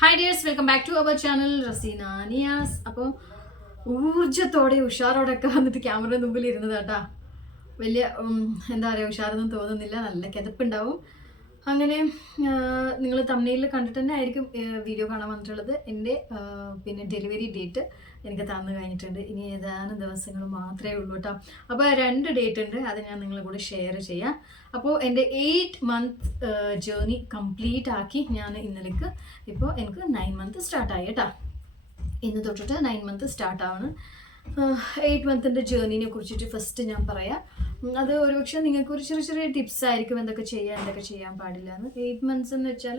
Hi dears, welcome back to our channel Raseena Niyas. അപ്പോൾ ഊർജ്ജത്തോടെ ഉഷാറോടൊക്കെ വന്നിട്ട് ക്യാമറ മുമ്പിൽ ഇരുന്നത് കേട്ടാ. വലിയ എന്താ പറയുക, ഉഷാറൊന്നും തോന്നുന്നില്ല, നല്ല കിതപ്പുണ്ടാവും. അങ്ങനെ നിങ്ങൾ തമ്മിലിൽ കണ്ടിട്ട് തന്നെ ആയിരിക്കും വീഡിയോ കാണാൻ വന്നിട്ടുള്ളത്. എൻ്റെ പിന്നെ ഡെലിവറി ഡേറ്റ് എനിക്ക് തന്നു കഴിഞ്ഞിട്ടുണ്ട്. ഇനി ഏതാനും ദിവസങ്ങൾ മാത്രമേ ഉള്ളൂ കേട്ടോ. അപ്പോൾ 2 ഡേറ്റ് ഉണ്ട്, അത് ഞാൻ നിങ്ങളെ കൂടെ ഷെയർ ചെയ്യാം. അപ്പോൾ എൻ്റെ 8 മന്ത് ജേർണി കംപ്ലീറ്റ് ആക്കി ഞാൻ ഇന്നലേക്ക് ഇപ്പോൾ എനിക്ക് 9 മന്ത് സ്റ്റാർട്ടായി കേട്ടോ. ഇന്ന് തൊട്ടിട്ട് 9 മന്ത് സ്റ്റാർട്ടാവാണ്. 8 മന്തിൻ്റെ ജേർണിനെ കുറിച്ചിട്ട് ഫസ്റ്റ് ഞാൻ പറയാം. അത് ഒരുപക്ഷെ നിങ്ങൾക്ക് ഒരു ചെറിയ ചെറിയ ടിപ്സ് ആയിരിക്കും എന്തൊക്കെ ചെയ്യാൻ പാടില്ല എന്ന്. 8 മന്ത്സ് എന്ന് വെച്ചാൽ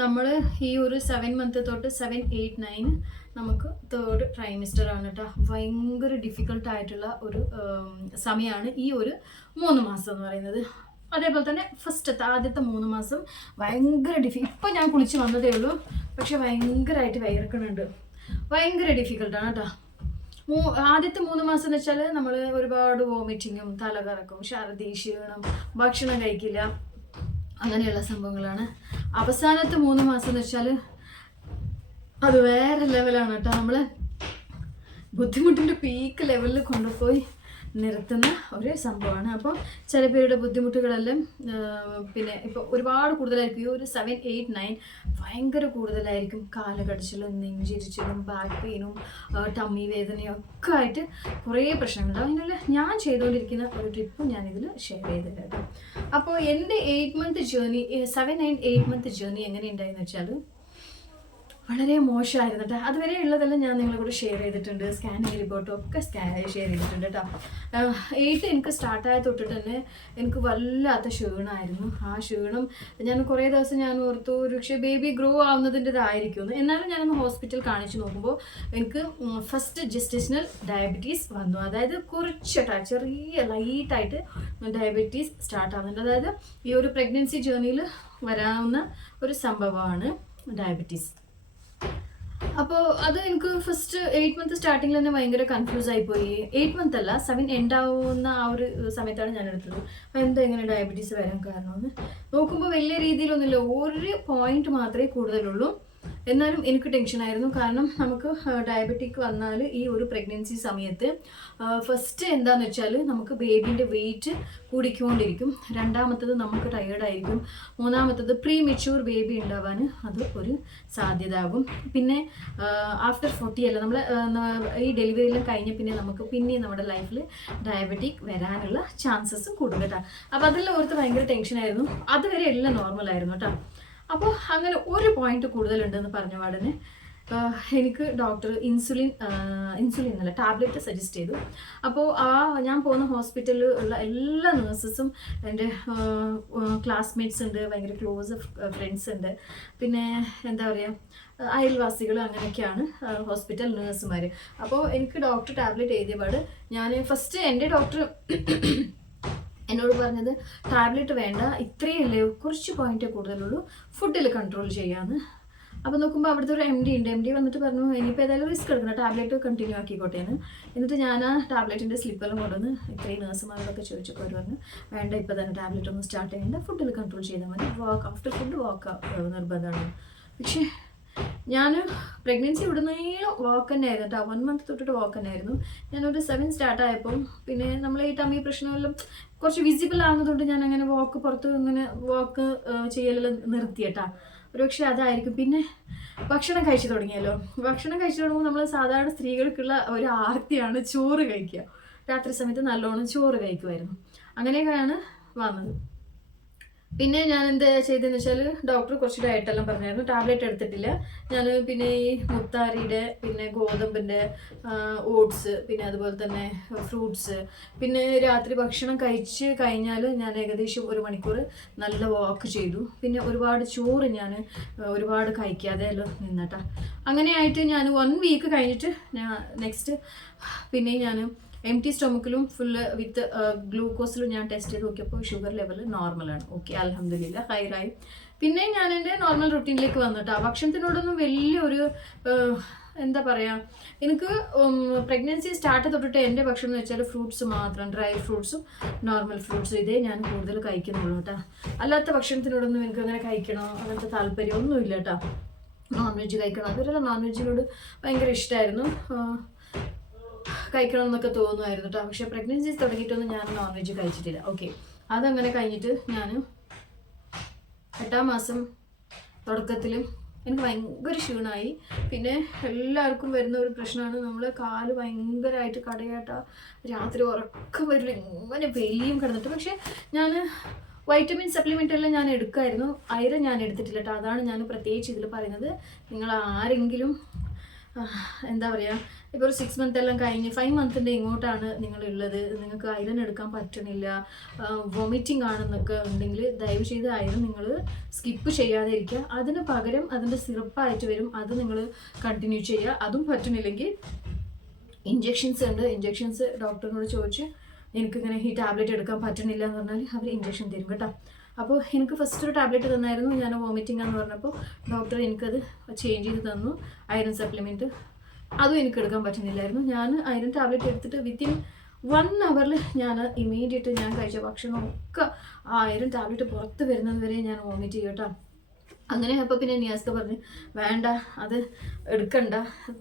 നമ്മൾ ഈ ഒരു 7 മന്ത് തൊട്ട് 7, 8, 9 നമുക്ക് 3rd ട്രൈമിസ്റ്റർ ആണ് കേട്ടോ. ഭയങ്കര ഡിഫിക്കൽട്ടായിട്ടുള്ള ഒരു സമയമാണ് ഈ ഒരു 3 മാസം എന്ന് പറയുന്നത്. അതേപോലെ തന്നെ ആദ്യത്തെ 3 മാസം ഭയങ്കര ഇപ്പം ഞാൻ കുളിച്ച് വന്നതേ ഉള്ളൂ, പക്ഷെ ഭയങ്കരമായിട്ട് വയർക്കണുണ്ട്. ഭയങ്കര ഡിഫിക്കൽട്ടാണ് കേട്ടോ. ആദ്യത്തെ 3 മാസം എന്ന് വെച്ചാൽ നമ്മൾ ഒരുപാട് വോമിറ്റിങ്ങും തലകറക്കും ഛർദി ക്ഷീണം, ഭക്ഷണം കഴിക്കില്ല, അങ്ങനെയുള്ള സംഭവങ്ങളാണ്. അവസാനത്തെ 3 മാസം എന്ന് വെച്ചാൽ അത് വേറെ ലെവലാണ് കേട്ടോ. നമ്മൾ ബുദ്ധിമുട്ടിൻ്റെ പീക്ക് ലെവലിൽ കൊണ്ടുപോയി നിർത്തുന്ന ഒരു സംഭവമാണ്. അപ്പോൾ ചില പേരുടെ ബുദ്ധിമുട്ടുകളെല്ലാം പിന്നെ ഇപ്പോൾ ഒരുപാട് കൂടുതലായിരിക്കും. ഈ ഒരു 7, 8, 9 ഭയങ്കര കൂടുതലായിരിക്കും. കാലുകടിച്ചിലും നെഞ്ചിരിച്ചിലും ബാക്ക് പെയിനും ടമ്മി വേദനയും ഒക്കെ ആയിട്ട് കുറേ പ്രശ്നങ്ങളുണ്ടാവും. അതിനുള്ള ഞാൻ ചെയ്തുകൊണ്ടിരിക്കുന്ന ഒരു ട്രിപ്പും ഞാനിതിൽ ഷെയർ ചെയ്തില്ല കേട്ടോ. അപ്പോൾ എൻ്റെ 8 month journey 7 and 8 month journey എങ്ങനെ ഉണ്ടായെന്ന് വെച്ചാൽ വളരെ മോശമായിരുന്നു കേട്ടോ. അതുവരെ ഉള്ളതെല്ലാം ഞാൻ നിങ്ങളെ കൂടെ ഷെയർ ചെയ്തിട്ടുണ്ട്. സ്കാനിങ് റിപ്പോർട്ടും ഒക്കെ ഷെയർ ചെയ്തിട്ടുണ്ട് കേട്ടോ. 8 എനിക്ക് സ്റ്റാർട്ടായ തൊട്ടിട്ട് തന്നെ എനിക്ക് വല്ലാത്ത ക്ഷീണമായിരുന്നു. ആ ക്ഷീണം ഞാൻ കുറേ ദിവസം ഞാൻ ഓർത്തു ഒരുപക്ഷെ ബേബി ഗ്രോ ആവുന്നതിൻ്റെതായിരിക്കും. എന്നാലും ഞാനൊന്ന് ഹോസ്പിറ്റൽ കാണിച്ചു നോക്കുമ്പോൾ എനിക്ക് ഫസ്റ്റ് ജെസ്റ്റേഷണൽ ഡയബറ്റീസ് വന്നു. അതായത് കുറച്ചിട്ടാ ചെറിയ ലൈറ്റായിട്ട് ഡയബറ്റീസ് സ്റ്റാർട്ട് ആവുന്നുണ്ട്. അതായത് ഈ ഒരു പ്രഗ്നൻസി ജേർണിയിൽ വരാവുന്ന ഒരു സംഭവമാണ് ഡയബറ്റീസ്. അപ്പോൾ അത് എനിക്ക് ഫസ്റ്റ് 8 മന്ത് സ്റ്റാർട്ടിങ്ങിൽ തന്നെ ഭയങ്കര കൺഫ്യൂസ് ആയിപ്പോയി. 8 മന്ത് അല്ല, 7 എൻഡ് ആവുന്ന ആ ഒരു സമയത്താണ് ഞാൻ എടുത്തത്. എന്താ ഇങ്ങനെ ഡയബറ്റീസ് വരാൻ കാരണമെന്ന് നോക്കുമ്പോൾ വലിയ രീതിയിലൊന്നുമില്ല, ഒരു പോയിന്റ് മാത്രമേ കൂടുതലുള്ളൂ. എന്നാലും എനിക്ക് ടെൻഷനായിരുന്നു. കാരണം നമുക്ക് ഡയബറ്റിക് വന്നാൽ ഈ ഒരു പ്രഗ്നൻസി സമയത്ത് ഫസ്റ്റ് എന്താന്ന് വെച്ചാൽ നമുക്ക് ബേബീൻ്റെ വെയിറ്റ് കൂടിക്കൊണ്ടിരിക്കും. രണ്ടാമത്തത് നമുക്ക് ടയേർഡായിരിക്കും. മൂന്നാമത്തത് പ്രീ മെച്യൂർ ബേബി ഉണ്ടാവാൻ അത് ഒരു സാധ്യത ആകും. പിന്നെ ആഫ്റ്റർ 40 അല്ല, നമ്മൾ ഈ ഡെലിവറിയെല്ലാം കഴിഞ്ഞ പിന്നെ നമുക്ക് പിന്നെ നമ്മുടെ ലൈഫിൽ ഡയബറ്റിക് വരാനുള്ള ചാൻസസും കൂടും കേട്ടോ. അപ്പോൾ അതെല്ലാം ഓർത്ത് ഭയങ്കര ടെൻഷനായിരുന്നു. അതുവരെ എല്ലാം നോർമലായിരുന്നു കേട്ടോ. അപ്പോൾ അങ്ങനെ ഒരു പോയിന്റ് കൂടുതലുണ്ടെന്ന് പറഞ്ഞ പാടനെ എനിക്ക് ഡോക്ടർ ഇൻസുലിൻ അല്ല ടാബ്ലറ്റ് സജസ്റ്റ് ചെയ്തു. അപ്പോൾ ഞാൻ പോകുന്ന ഹോസ്പിറ്റലിൽ ഉള്ള എല്ലാ നേഴ്സസും എൻ്റെ ക്ലാസ്മേറ്റ്സ് ഉണ്ട്, ഭയങ്കര ക്ലോസ് ഫ്രണ്ട്സ് ഉണ്ട്, പിന്നെ എന്താ പറയുക അയൽവാസികൾ, അങ്ങനെയൊക്കെയാണ് ഹോസ്പിറ്റൽ നേഴ്സുമാർ. അപ്പോൾ എനിക്ക് ഡോക്ടർ ടാബ്ലറ്റ് എഴുതിയ പാട് ഞാൻ ഫസ്റ്റ് എൻ്റെ ഡോക്ടർ എന്നോട് പറഞ്ഞത് ടാബ്ലറ്റ് വേണ്ട, ഇത്രയല്ലേ കുറച്ച് പോയിന്റേ കൂടുതലുള്ളൂ, ഫുഡിൽ കൺട്രോൾ ചെയ്യാമെന്ന്. അപ്പോൾ നോക്കുമ്പോൾ അവിടുത്തെ ഒരു MD ഉണ്ട്. MD വന്നിട്ട് പറഞ്ഞു ഇനിയിപ്പോൾ ഏതായാലും റിസ്ക് എടുക്കണം, ടാബ്ലറ്റ് കണ്ടിന്യൂ ആക്കിക്കോട്ടെ എന്ന്. എന്നിട്ട് ഞാൻ ആ ടാബ്ലറ്റിൻ്റെ സ്ലിപ്പെല്ലാം കൊണ്ടുവന്ന് ഇത്രയും നേഴ്സുമാരോടൊക്കെ ചോദിച്ചപ്പോൾ അവർ പറഞ്ഞു വേണ്ട, ഇപ്പോൾ തന്നെ ടാബ്ലറ്റ് ഒന്നും സ്റ്റാർട്ട് ചെയ്യേണ്ട, ഫുഡിൽ കൺട്രോൾ ചെയ്താൽ മതി, ആഫ്റ്റർ ഫുഡ് വാക്ക് നിർബന്ധമാണ്. പക്ഷേ ഞാൻ പ്രഗ്നൻസി ഇവിടുന്നേലും വാക്ക് തന്നെ ആയിരുന്നു കേട്ടോ. 1 മന്ത് തൊട്ടിട്ട് വാക്ക് തന്നെ ആയിരുന്നു. ഞാനൊരു 7 സ്റ്റാർട്ടായപ്പം പിന്നെ നമ്മൾ ഈ ടമ്മി പ്രശ്നമെല്ലാം കുറച്ച് വിസിബിൾ ആകുന്നതുകൊണ്ട് ഞാൻ അങ്ങനെ പുറത്ത് ഇങ്ങനെ വാക്ക് ചെയ്യലെല്ലാം നിർത്തിയേട്ടാ. ഒരുപക്ഷെ അതായിരിക്കും. പിന്നെ ഭക്ഷണം കഴിച്ചു തുടങ്ങിയല്ലോ. ഭക്ഷണം കഴിച്ചു തുടങ്ങുമ്പോൾ നമ്മൾ സാധാരണ സ്ത്രീകൾക്കുള്ള ഒരു ആർത്തിയാണ് ചോറ് കഴിക്കുക. രാത്രി സമയത്ത് നല്ലോണം ചോറ് കഴിക്കുമായിരുന്നു. അങ്ങനെയൊക്കെയാണ് വന്നത്. പിന്നെ ഞാൻ എന്താ ചെയ്തതെന്ന് വെച്ചാൽ ഡോക്ടർ കുറച്ച് ഡയറ്റെല്ലാം പറഞ്ഞായിരുന്നു. ടാബ്ലറ്റ് എടുത്തിട്ടില്ല ഞാൻ. പിന്നെ ഈ മുത്താരിയുടെ, പിന്നെ ഗോതമ്പിൻ്റെ, ഓട്സ്, പിന്നെ അതുപോലെ തന്നെ ഫ്രൂട്ട്സ്, പിന്നെ രാത്രി ഭക്ഷണം കഴിച്ച് കഴിഞ്ഞാൽ ഞാൻ ഏകദേശം 1 മണിക്കൂർ നല്ല വാക്ക് ചെയ്തു. പിന്നെ ഒരുപാട് ചോറ് ഞാൻ ഒരുപാട് കഴിക്കാതെ എല്ലാം നിന്നട്ടാ. അങ്ങനെ ആയിട്ട് ഞാൻ 1 വീക്ക് കഴിഞ്ഞിട്ട് ഞാൻ നെക്സ്റ്റ് പിന്നെ ഞാൻ എംറ്റി സ്റ്റൊമക്കിലും ഫുള്ള് വിത്ത് ഗ്ലൂക്കോസിലും ഞാൻ ടെസ്റ്റ് ചെയ്ത് നോക്കിയപ്പോൾ ഷുഗർ ലെവൽ നോർമലാണ്. ഓക്കെ, അൽഹംദുലില്ലാ ഹൈറായി. പിന്നെ ഞാൻ എൻ്റെ നോർമൽ റൂട്ടീനിലേക്ക് വന്നിട്ടാ. ഭക്ഷണത്തിനോടൊന്നും വലിയൊരു എന്താ പറയുക, എനിക്ക് പ്രഗ്നൻസി സ്റ്റാർട്ട് തൊട്ടിട്ട് എൻ്റെ ഭക്ഷണം എന്ന് വെച്ചാൽ ഫ്രൂട്ട്സ് മാത്രം, ഡ്രൈ ഫ്രൂട്ട്സും നോർമൽ ഫ്രൂട്ട്സും ഇതേ ഞാൻ കൂടുതൽ കഴിക്കുന്നുള്ളൂ കേട്ടോ. അല്ലാത്ത ഭക്ഷണത്തിനോടൊന്നും എനിക്ക് അങ്ങനെ കഴിക്കണോ അങ്ങനത്തെ താല്പര്യമൊന്നുമില്ല കേട്ടോ. നോൺ വെജ് കഴിക്കണം. അതുവരെ നോൺ വെജിനോട് ഭയങ്കര ഇഷ്ടമായിരുന്നു, കഴിക്കണം എന്നൊക്കെ തോന്നുമായിരുന്നു കേട്ടോ. പക്ഷേ പ്രഗ്നൻസി തുടങ്ങിയിട്ടൊന്നും ഞാൻ നോൺ വെജ് കഴിച്ചിട്ടില്ല. ഓക്കെ, അതങ്ങനെ കഴിഞ്ഞിട്ട് ഞാൻ 8ാം മാസം തുടക്കത്തിലും എനിക്ക് ഭയങ്കര ക്ഷീണമായി. പിന്നെ എല്ലാവർക്കും വരുന്ന ഒരു പ്രശ്നമാണ്, നമ്മൾ കാല് ഭയങ്കരമായിട്ട് കടയാട്ടാ, രാത്രി ഉറക്കം വരില്ല, ഇങ്ങനെ വെളിയും കിടന്നിട്ട്. പക്ഷേ ഞാൻ വൈറ്റമിൻ സപ്ലിമെൻ്റ് എല്ലാം ഞാൻ എടുക്കുമായിരുന്നു, അയരൻ ഞാൻ എടുത്തിട്ടില്ല കേട്ടോ. അതാണ് ഞാൻ പ്രത്യേകിച്ച് ഇതിൽ പറയുന്നത്. നിങ്ങൾ ആരെങ്കിലും എന്താ പറയുക, ഇപ്പോൾ ഒരു 6 മന്ത് എല്ലാം കഴിഞ്ഞ് 5 മന്തിൻ്റെ ഇങ്ങോട്ടാണ് നിങ്ങളുള്ളത്, നിങ്ങൾക്ക് അയരൻ എടുക്കാൻ പറ്റണില്ല, വൊമിറ്റിംഗ് ആണെന്നൊക്കെ ഉണ്ടെങ്കിൽ ദയവ് ചെയ്ത് അയരൻ നിങ്ങൾ സ്കിപ്പ് ചെയ്യാതെ ഇരിക്കുക. അതിന് പകരം അതിൻ്റെ സിറപ്പായിട്ട് വരും, അത് നിങ്ങൾ കണ്ടിന്യൂ ചെയ്യുക. അതും പറ്റണില്ലെങ്കിൽ ഇഞ്ചെക്ഷൻസ് ഉണ്ട്. ഇഞ്ചെക്ഷൻസ് ഡോക്ടറിനോട് ചോദിച്ച് എനിക്കിങ്ങനെ ഈ ടാബ്ലറ്റ് എടുക്കാൻ പറ്റണില്ല എന്ന് പറഞ്ഞാൽ അവർ ഇഞ്ചെക്ഷൻ തരും കേട്ടോ. അപ്പോൾ എനിക്ക് ഫസ്റ്റ് ഒരു ടാബ്ലറ്റ് തന്നായിരുന്നു, ഞാൻ വോമിറ്റിംഗ് എന്ന് പറഞ്ഞപ്പോൾ ഡോക്ടർ എനിക്കത് ചേഞ്ച് ചെയ്ത് തന്നു, അയരൻ സപ്ലിമെൻറ്റ്. അതും എനിക്ക് എടുക്കാൻ പറ്റുന്നില്ലായിരുന്നു. ഞാൻ അയരൻ ടാബ്ലറ്റ് എടുത്തിട്ട് വിത്തിൻ 1 അവറിൽ ഞാൻ ഇമീഡിയറ്റ് ഞാൻ കഴിച്ച ഭക്ഷണമൊക്കെ ആ അയരൻ ടാബ്ലറ്റ് പുറത്ത് വരുന്നത് വരെ ഞാൻ വോമിറ്റ് ചെയ്യും കേട്ടോ. അങ്ങനെ അപ്പോൾ പിന്നെ നിയാസ്ക പറഞ്ഞു, വേണ്ട അത് എടുക്കണ്ട,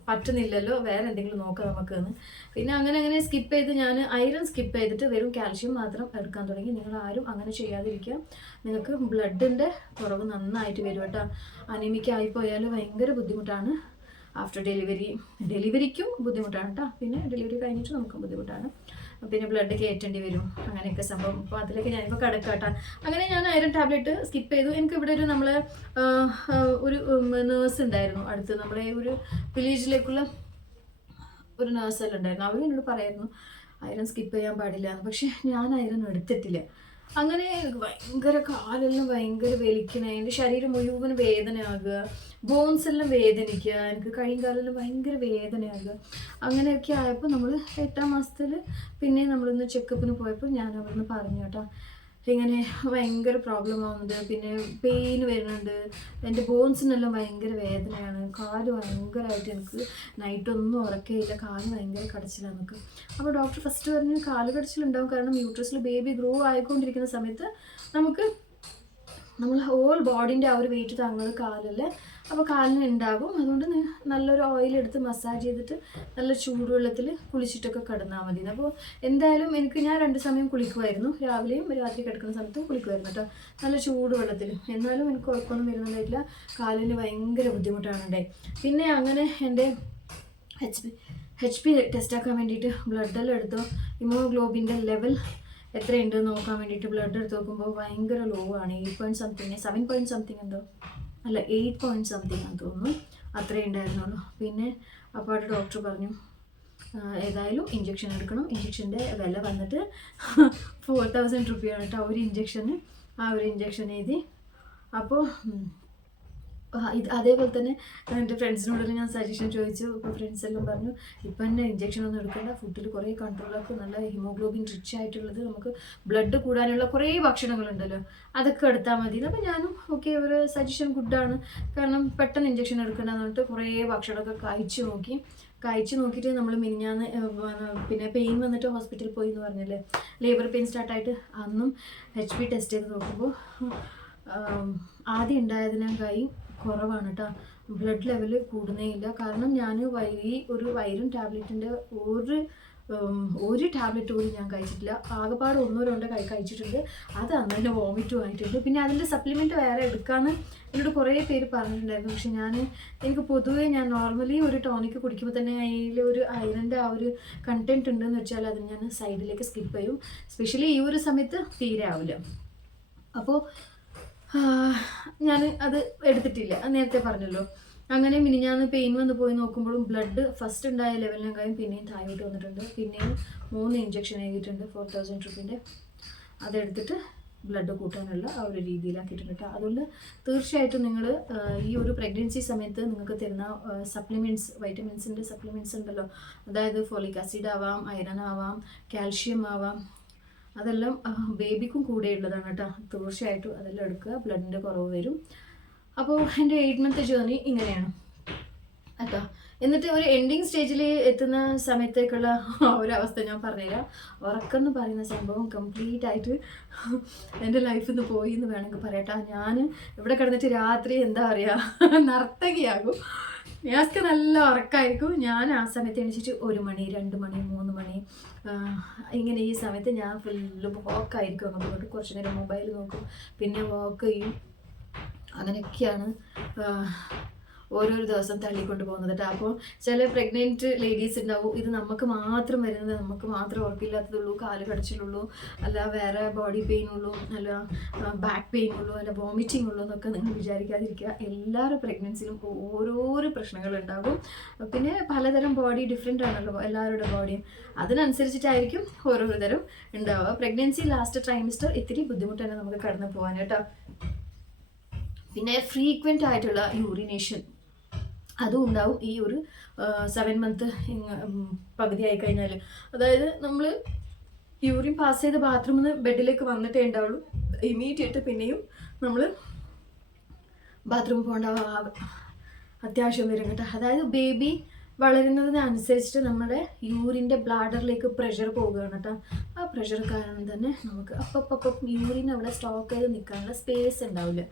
പറ്റുന്നില്ലല്ലോ, വേറെ എന്തെങ്കിലും നോക്കാം നമുക്കെന്ന്. പിന്നെ അങ്ങനെ സ്കിപ്പ് ചെയ്ത് ഞാൻ അയരൻ സ്കിപ്പ് ചെയ്തിട്ട് വെറും കാൽഷ്യം മാത്രം എടുക്കാൻ തുടങ്ങി. നിങ്ങൾ ആരും അങ്ങനെ ചെയ്യാതിരിക്കുക. നിങ്ങൾക്ക് ബ്ലഡിൻ്റെ കുറവ് നന്നായിട്ട് വരും കേട്ടോ. അനീമിക് ആയിപ്പോയാൽ ഭയങ്കര ബുദ്ധിമുട്ടാണ്. ആഫ്റ്റർ ഡെലിവറിക്കും ബുദ്ധിമുട്ടാണ് കേട്ടോ. പിന്നെ ഡെലിവറി കഴിഞ്ഞിട്ട് നമുക്കും ബുദ്ധിമുട്ടാണ്. പിന്നെ ബ്ലഡ് കയറ്റേണ്ടി വരും, അങ്ങനെയൊക്കെ സംഭവം. അപ്പോൾ അതിലേക്ക് ഞാനിപ്പോൾ കിടക്കാട്ടോ. അങ്ങനെ ഞാൻ അയരൻ ടാബ്ലറ്റ് സ്കിപ്പ് ചെയ്തു. എനിക്ക് ഇവിടെ ഒരു നമ്മളെ ഒരു നേഴ്സ് ഉണ്ടായിരുന്നു അടുത്ത്, നമ്മളെ ഒരു വില്ലേജിലേക്കുള്ള ഒരു നേഴ്സെല്ലാം ഉണ്ടായിരുന്നു. അവർ എന്നോട് പറയായിരുന്നു അയരൻ സ്കിപ്പ് ചെയ്യാൻ പാടില്ല എന്ന്. പക്ഷേ ഞാൻ അയരൻ എടുത്തിട്ടില്ല. അങ്ങനെ എനിക്ക് ഭയങ്കര കാലെല്ലാം ഭയങ്കര വലിക്കണേ, എൻ്റെ ശരീരം മുഴുവൻ വേദനയാകുക, ബോൺസ് എല്ലാം വേദനിക്കുക, എനിക്ക് കൈയും കാലെല്ലാം ഭയങ്കര വേദനയാകുക. അങ്ങനെയൊക്കെ ആയപ്പോൾ നമ്മൾ 8ാം മാസത്തിൽ പിന്നെ നമ്മളൊന്ന് ചെക്കപ്പിന് പോയപ്പോൾ ഞാൻ അവിടുന്ന് പറഞ്ഞു കേട്ടോ, ഇങ്ങനെ ഭയങ്കര പ്രോബ്ലം ആവുന്നുണ്ട്, പിന്നെ പെയിൻ വരുന്നുണ്ട്, എൻ്റെ ബോൺസിനെല്ലാം ഭയങ്കര വേദനയാണ്, കാല് ഭയങ്കരമായിട്ട് എനിക്ക് നൈറ്റൊന്നും ഉറക്കയില്ല, കാല് ഭയങ്കര കടച്ചിലാന്നൊക്കെ. അപ്പോൾ ഡോക്ടർ ഫസ്റ്റ് പറഞ്ഞു കാല് കടച്ചിലുണ്ടാവും, കാരണം യൂട്രസിൽ ബേബി ഗ്രോ ആയിക്കൊണ്ടിരിക്കുന്ന സമയത്ത് നമ്മൾ ഹോൾ ബോഡീൻ്റെ ആ ഒരു വെയിറ്റ് താങ്ങുന്നത് കാലല്ലേ, അപ്പോൾ കാലിന് ഉണ്ടാകും. അതുകൊണ്ട് നല്ലൊരു ഓയിലെടുത്ത് മസാജ് ചെയ്തിട്ട് നല്ല ചൂടുവെള്ളത്തിൽ കുളിച്ചിട്ടൊക്കെ കിടന്നാൽ മതി. അപ്പോൾ എന്തായാലും ഞാൻ 2 സമയം കുളിക്കുമായിരുന്നു, രാവിലെയും രാത്രി കിടക്കുന്ന സമയത്തും കുളിക്കുമായിരുന്നു കേട്ടോ, നല്ല ചൂടുവെള്ളത്തിൽ. എന്നാലും എനിക്ക് കുഴപ്പമൊന്നും വരുന്നുണ്ടായിട്ടില്ല, കാലിന് ഭയങ്കര ബുദ്ധിമുട്ടാണ് ഉണ്ടായി. പിന്നെ അങ്ങനെ എൻ്റെ HP ടെസ്റ്റാക്കാൻ വേണ്ടിയിട്ട് ബ്ലഡെല്ലാം എടുത്തു. ഹിമോഗ്ലോബിൻ്റെ ലെവൽ എത്രയുണ്ട് നോക്കാൻ വേണ്ടിയിട്ട് ബ്ലഡ് എടുത്ത് നോക്കുമ്പോൾ ഭയങ്കര ലോ ആണ്. 8.something 7.something എന്തോ അല്ല 8.something ആണെന്ന് തോന്നുന്നു, അത്രേ ഉണ്ടായിരുന്നുള്ളൂ. പിന്നെ അപ്പോൾ ഡോക്ടർ പറഞ്ഞു ഏതായാലും ഇഞ്ചെക്ഷൻ എടുക്കണം. ഇഞ്ചെക്ഷൻ്റെ വില വന്നിട്ട് 4000 രൂപയാണ് കേട്ടോ ഒരു ഇഞ്ചെക്ഷന്. ആ ഒരു ഇഞ്ചെക്ഷൻ എഴുതി. അപ്പോൾ അതേപോലെ തന്നെ എൻ്റെ ഫ്രണ്ട്സിനോടെല്ലാം ഞാൻ സജഷൻ ചോദിച്ചു. ഇപ്പോൾ ഫ്രണ്ട്സ് എല്ലാം പറഞ്ഞു ഇപ്പം തന്നെ ഇഞ്ചെക്ഷൻ ഒന്നും എടുക്കേണ്ട, ഫുഡിൽ കുറേ കൺട്രോളൊക്കെ നല്ല ഹിമോഗ്ലോബിൻ റിച്ച് ആയിട്ടുള്ളത്, നമുക്ക് ബ്ലഡ് കൂടാനുള്ള കുറേ ഭക്ഷണങ്ങളുണ്ടല്ലോ അതൊക്കെ എടുത്താൽ മതി. അപ്പോൾ ഞാനും ഓക്കെ, ഒരു സജഷൻ ഗുഡാണ്, കാരണം പെട്ടെന്ന് ഇഞ്ചെക്ഷൻ എടുക്കേണ്ടതെന്ന് പറഞ്ഞിട്ട് കുറേ ഭക്ഷണമൊക്കെ കഴിച്ച് നോക്കിയിട്ട് നമ്മൾ മിനിഞ്ഞാന്ന് പിന്നെ പെയിൻ വന്നിട്ട് ഹോസ്പിറ്റലിൽ പോയി എന്ന് പറഞ്ഞല്ലേ, ലേബർ പെയിൻ സ്റ്റാർട്ടായിട്ട് അന്നും HP ടെസ്റ്റ് ചെയ്ത് നോക്കുമ്പോൾ ആദ്യം ഉണ്ടായതിനേക്കായി കുറവാണ് കേട്ടോ, ബ്ലഡ് ലെവൽ കൂടുന്നേ ഇല്ല. കാരണം ഞാൻ ഒരു വൈറൻ ടാബ്ലറ്റിൻ്റെ ഒരു ടാബ്ലറ്റ് പോലും ഞാൻ കഴിച്ചിട്ടില്ല, ആകെപ്പാട് 1-2 കഴിച്ചിട്ടുണ്ട്, അത് അന്ന് തന്നെ വോമിറ്റും ആയിട്ടുണ്ട്. പിന്നെ അതിൻ്റെ സപ്ലിമെൻറ്റ് വേറെ എടുക്കാമെന്ന് എന്നോട് കുറേ പേര് പറഞ്ഞിട്ടുണ്ടായിരുന്നു. പക്ഷെ എനിക്ക് പൊതുവേ ഞാൻ നോർമലി ഒരു ടോണിക്ക് കുടിക്കുമ്പോൾ തന്നെ അതിൽ ഒരു അയണിൻ്റെ ആ ഒരു കണ്ടൻറ്റ് ഉണ്ടെന്ന് വെച്ചാൽ അതിന് ഞാൻ സൈഡിലേക്ക് സ്കിപ്പ് ചെയ്യും. സ്പെഷ്യലി ഈ ഒരു സമയത്ത് തീരെ ആവില്ല. അപ്പോൾ ഞാൻ അത് എടുത്തിട്ടില്ല, നേരത്തെ പറഞ്ഞല്ലോ. അങ്ങനെ മിനിഞ്ഞാന്ന് പെയിൻ വന്ന് പോയി നോക്കുമ്പോഴും ബ്ലഡ് ഫസ്റ്റ് ഉണ്ടായ ലെവലിനേക്കാളും പിന്നെയും താഴോട്ട് വന്നിട്ടുണ്ട്. പിന്നെയും 3 ഇഞ്ചെക്ഷൻ എഴുതിയിട്ടുണ്ട് 4000 രൂപേൻ്റെ. അതെടുത്തിട്ട് ബ്ലഡ് കൂട്ടാനുള്ള ആ ഒരു രീതിയിലാക്കിയിട്ടുണ്ട് കേട്ടോ. അതുകൊണ്ട് തീർച്ചയായിട്ടും നിങ്ങൾ ഈ ഒരു പ്രഗ്നൻസി സമയത്ത് നിങ്ങൾക്ക് തരുന്ന സപ്ലിമെൻറ്റ്സ്, വൈറ്റമിൻസിൻ്റെ സപ്ലിമെൻറ്റ്സ് ഉണ്ടല്ലോ, അതായത് ഫോളിക് ആസിഡ് ആവാം, അയറൺ ആവാം, കാൽഷ്യം ആവാം, അതെല്ലാം ബേബിക്കും കൂടെ ഉള്ളതാണ് കേട്ടോ. തീർച്ചയായിട്ടും അതെല്ലാം എടുക്കുക, ബ്ലഡിൻ്റെ കുറവ് വരും. അപ്പോൾ എൻ്റെ 8 മന്ത് ജേർണി ഇങ്ങനെയാണ് കേട്ടോ. എന്നിട്ട് ഒരു എൻഡിങ് സ്റ്റേജിൽ എത്തുന്ന സമയത്തേക്കുള്ള ഒരു അവസ്ഥ ഞാൻ പറഞ്ഞുതരാം. ഉറക്കം എന്ന് പറയുന്ന സംഭവം കംപ്ലീറ്റ് ആയിട്ട് എൻ്റെ ലൈഫിൽ നിന്ന് പോയി എന്ന് വേണമെങ്കിൽ പറയട്ടെ. ഞാൻ ഇവിടെ കിടന്നിട്ട് രാത്രി എന്താ പറയുക നർത്തകിയാകും. ഞാസ്ക്ക് നല്ല ഉറക്കമായിരിക്കും. ഞാൻ ആ സമയത്ത് എണീച്ചിട്ട് 1 മണി 2 മണി 3 മണി ഇങ്ങനെ ഈ സമയത്ത് ഞാൻ ഫുള്ള് വോക്കായിരിക്കും. അങ്ങോട്ട് കുറച്ച് നേരം മൊബൈൽ നോക്കും, പിന്നെ വോക്ക് ചെയ്യും. അങ്ങനെയൊക്കെയാണ് ഓരോരോ ദിവസം തള്ളിക്കൊണ്ട് പോകുന്നത് കേട്ടോ. അപ്പോൾ ചില പ്രഗ്നൻറ്റ് ലേഡീസ് ഉണ്ടാവും, ഇത് നമുക്ക് മാത്രം വരുന്നത്, നമുക്ക് മാത്രം ഉറപ്പില്ലാത്തതുള്ളൂ, കാല് കടച്ചിലുള്ളൂ, അല്ല വേറെ ബോഡി പെയിൻ ഉള്ളൂ, അല്ല ബാക്ക് പെയിൻ ഉള്ളൂ, അല്ല വോമിറ്റിംഗ് ഉള്ളൂ എന്നൊക്കെ നിങ്ങൾ വിചാരിക്കാതിരിക്കുക. എല്ലാവരും പ്രഗ്നൻസിലും ഓരോരോ പ്രശ്നങ്ങളുണ്ടാകും. പിന്നെ പലതരം ബോഡി ഡിഫറെൻ്റ് ആണല്ലോ എല്ലാവരുടെ ബോഡിയും, അതിനനുസരിച്ചിട്ടായിരിക്കും ഓരോരോ തരം ഉണ്ടാവുക. പ്രഗ്നൻസി ലാസ്റ്റ് ട്രൈമിസ്റ്റർ ഇത്തിരി ബുദ്ധിമുട്ട് തന്നെ നമുക്ക് കടന്നു പോകാൻ കേട്ടോ. പിന്നെ ഫ്രീക്വൻ്റ് ആയിട്ടുള്ള യൂറിനേഷൻ അതും ഉണ്ടാവും ഈ ഒരു 7 മന്ത് പകുതി ആയി കഴിഞ്ഞാൽ. അതായത് നമ്മൾ യൂറിൻ പാസ് ചെയ്ത് ബാത്റൂമിൽ നിന്ന് ബെഡിലേക്ക് വന്നിട്ടേ ഉണ്ടാവുള്ളൂ. ഇമീഡിയറ്റ് പിന്നെയും നമ്മൾ ബാത്റൂമിൽ പോകേണ്ട അത്യാവശ്യം വരും കേട്ടോ. അതായത് ബേബി വളരുന്നതിനനുസരിച്ചിട്ട് നമ്മുടെ യൂറിൻ്റെ ബ്ലാഡറിലേക്ക് പ്രഷർ പോവുകയാണ് കേട്ടോ. ആ പ്രഷർ കാരണം തന്നെ നമുക്ക് അപ്പം യൂറിൻ അവിടെ സ്റ്റോക്ക് ചെയ്ത് നിൽക്കാനുള്ള സ്പേസ് ഉണ്ടാവില്ല.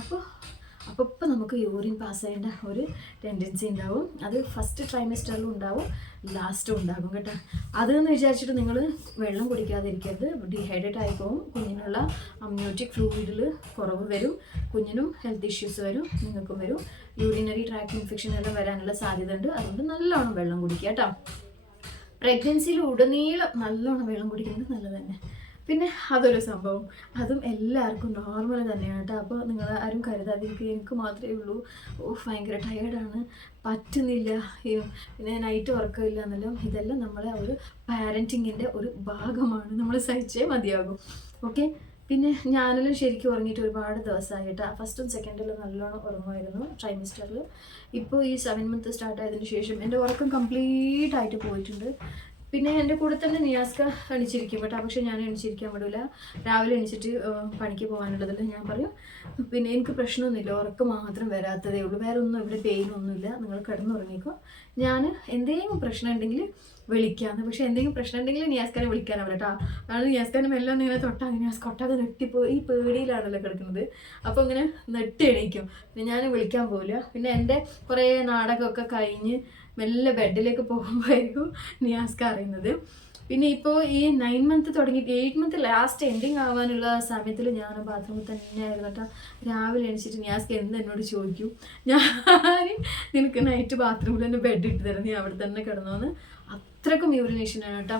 അപ്പോൾ നമുക്ക് യൂറിൻ പാസ് ചെയ്യേണ്ട ഒരു ടെൻഡൻസി ഉണ്ടാവും. അത് ഫസ്റ്റ് ട്രൈമസ്റ്ററിലും ഉണ്ടാവും, ലാസ്റ്റും ഉണ്ടാകും കേട്ടോ. അതെന്ന് വിചാരിച്ചിട്ട് നിങ്ങൾ വെള്ളം കുടിക്കാതിരിക്കരുത്. ഡീഹൈഡ്രേറ്റ് ആയി പോകും. കുഞ്ഞിനുള്ള അമ്നിയോട്ടിക് ഫ്ലൂയിഡിൽ കുറവ് വരും, കുഞ്ഞിനും ഹെൽത്ത് ഇഷ്യൂസ് വരും, നിങ്ങൾക്കും വരും. യൂറിനറി ട്രാക്ട് ഇൻഫെക്ഷൻ എല്ലാം വരാനുള്ള സാധ്യത ഉണ്ട്. അതുകൊണ്ട് നല്ലോണം വെള്ളം കുടിക്കുക കേട്ടോ. പ്രഗ്നൻസിയിൽ ഉടനീളം നല്ലോണം വെള്ളം കുടിക്കുന്നത് നല്ലത് തന്നെ. പിന്നെ അതൊരു സംഭവം, അതും എല്ലാവർക്കും നോർമൽ തന്നെയാണ് കേട്ടോ. അപ്പോൾ നിങ്ങൾ ആരും കരുതാതിരിക്കുക എനിക്ക് മാത്രമേ ഉള്ളൂ, ഭയങ്കര ടയേർഡാണ്, പറ്റുന്നില്ല, പിന്നെ നൈറ്റ് ഉറക്കമില്ല എന്നല്ലോ. ഇതെല്ലാം നമ്മളെ ഒരു പാരൻറ്റിങ്ങിൻ്റെ ഒരു ഭാഗമാണ്, നമ്മൾ സഹിച്ചേ മതിയാകും. ഓക്കെ. പിന്നെ ഞാനെല്ലാം ശരിക്കും ഉറങ്ങിയിട്ട് ഒരുപാട് ദിവസമായി കേട്ടോ. ഫസ്റ്റും സെക്കൻഡിലും നല്ലോണം ഉറങ്ങുമായിരുന്നു ട്രൈമിസ്റ്ററിൽ. ഇപ്പോൾ ഈ 7 മന്ത് സ്റ്റാർട്ട് ആയതിന് ശേഷം എൻ്റെ ഉറക്കം കംപ്ലീറ്റ് ആയിട്ട് പോയിട്ടുണ്ട്. പിന്നെ എൻ്റെ കൂടെ തന്നെ നിയാസ്ക എണീച്ചിരിക്കും കേട്ടോ. പക്ഷെ ഞാൻ എണീച്ചിരിക്കാൻ വിടില്ല. രാവിലെ എണീച്ചിട്ട് പണിക്ക് പോകാനുള്ളതല്ല ഞാൻ പറയും. പിന്നെ എനിക്ക് പ്രശ്നമൊന്നുമില്ല, ഉറക്കം മാത്രം വരാത്തതേ ഉള്ളൂ, വേറെ ഒന്നും ഇവിടെ പെയിനൊന്നുമില്ല. നിങ്ങൾ കിടന്നുറങ്ങിക്കോ. ഞാൻ എന്തെങ്കിലും പ്രശ്നം ഉണ്ടെങ്കിൽ വിളിക്കാമെന്ന്. പക്ഷേ എന്തെങ്കിലും പ്രശ്നം ഉണ്ടെങ്കിൽ നിയാസ്കാനെ വിളിക്കാനാവില്ല കേട്ടോ. കാരണം നിയാസ്കാനും എല്ലാം ഇങ്ങനെ തൊട്ടാൽ നിയാസ്ക ഒട്ടാതെ നെട്ടിപ്പോയി, ഈ പേടിയിലാണല്ലോ കിടക്കുന്നത്. അപ്പോൾ ഇങ്ങനെ നെട്ടി എണീക്കും. പിന്നെ ഞാൻ വിളിക്കാൻ പോവില്ല. പിന്നെ എൻ്റെ കുറേ നാടകമൊക്കെ കഴിഞ്ഞ് മെല്ലെ ബെഡിലേക്ക് പോകുമ്പോഴായിരിക്കും നിയാസ്ക അറിയുന്നത്. പിന്നെ ഇപ്പോൾ ഈ 9 മന്ത് തുടങ്ങിയിട്ട് 8 മന്ത് ലാസ്റ്റ് എൻഡിങ് ആവാനുള്ള സമയത്തിൽ ഞാൻ ബാത്റൂമിൽ തന്നെയായിരുന്നു കേട്ടോ. രാവിലെ എണീച്ചിട്ട് നിയാസ്ക എന്നോട് ചോദിക്കും, ഞാൻ നിനക്ക് നൈറ്റ് ബാത്റൂമിൽ തന്നെ ബെഡ് ഇട്ട് തരാം, നീ അവിടെ തന്നെ കിടന്നോന്ന്. അത്രക്കും യൂറിനേഷനാണ് കേട്ടോ,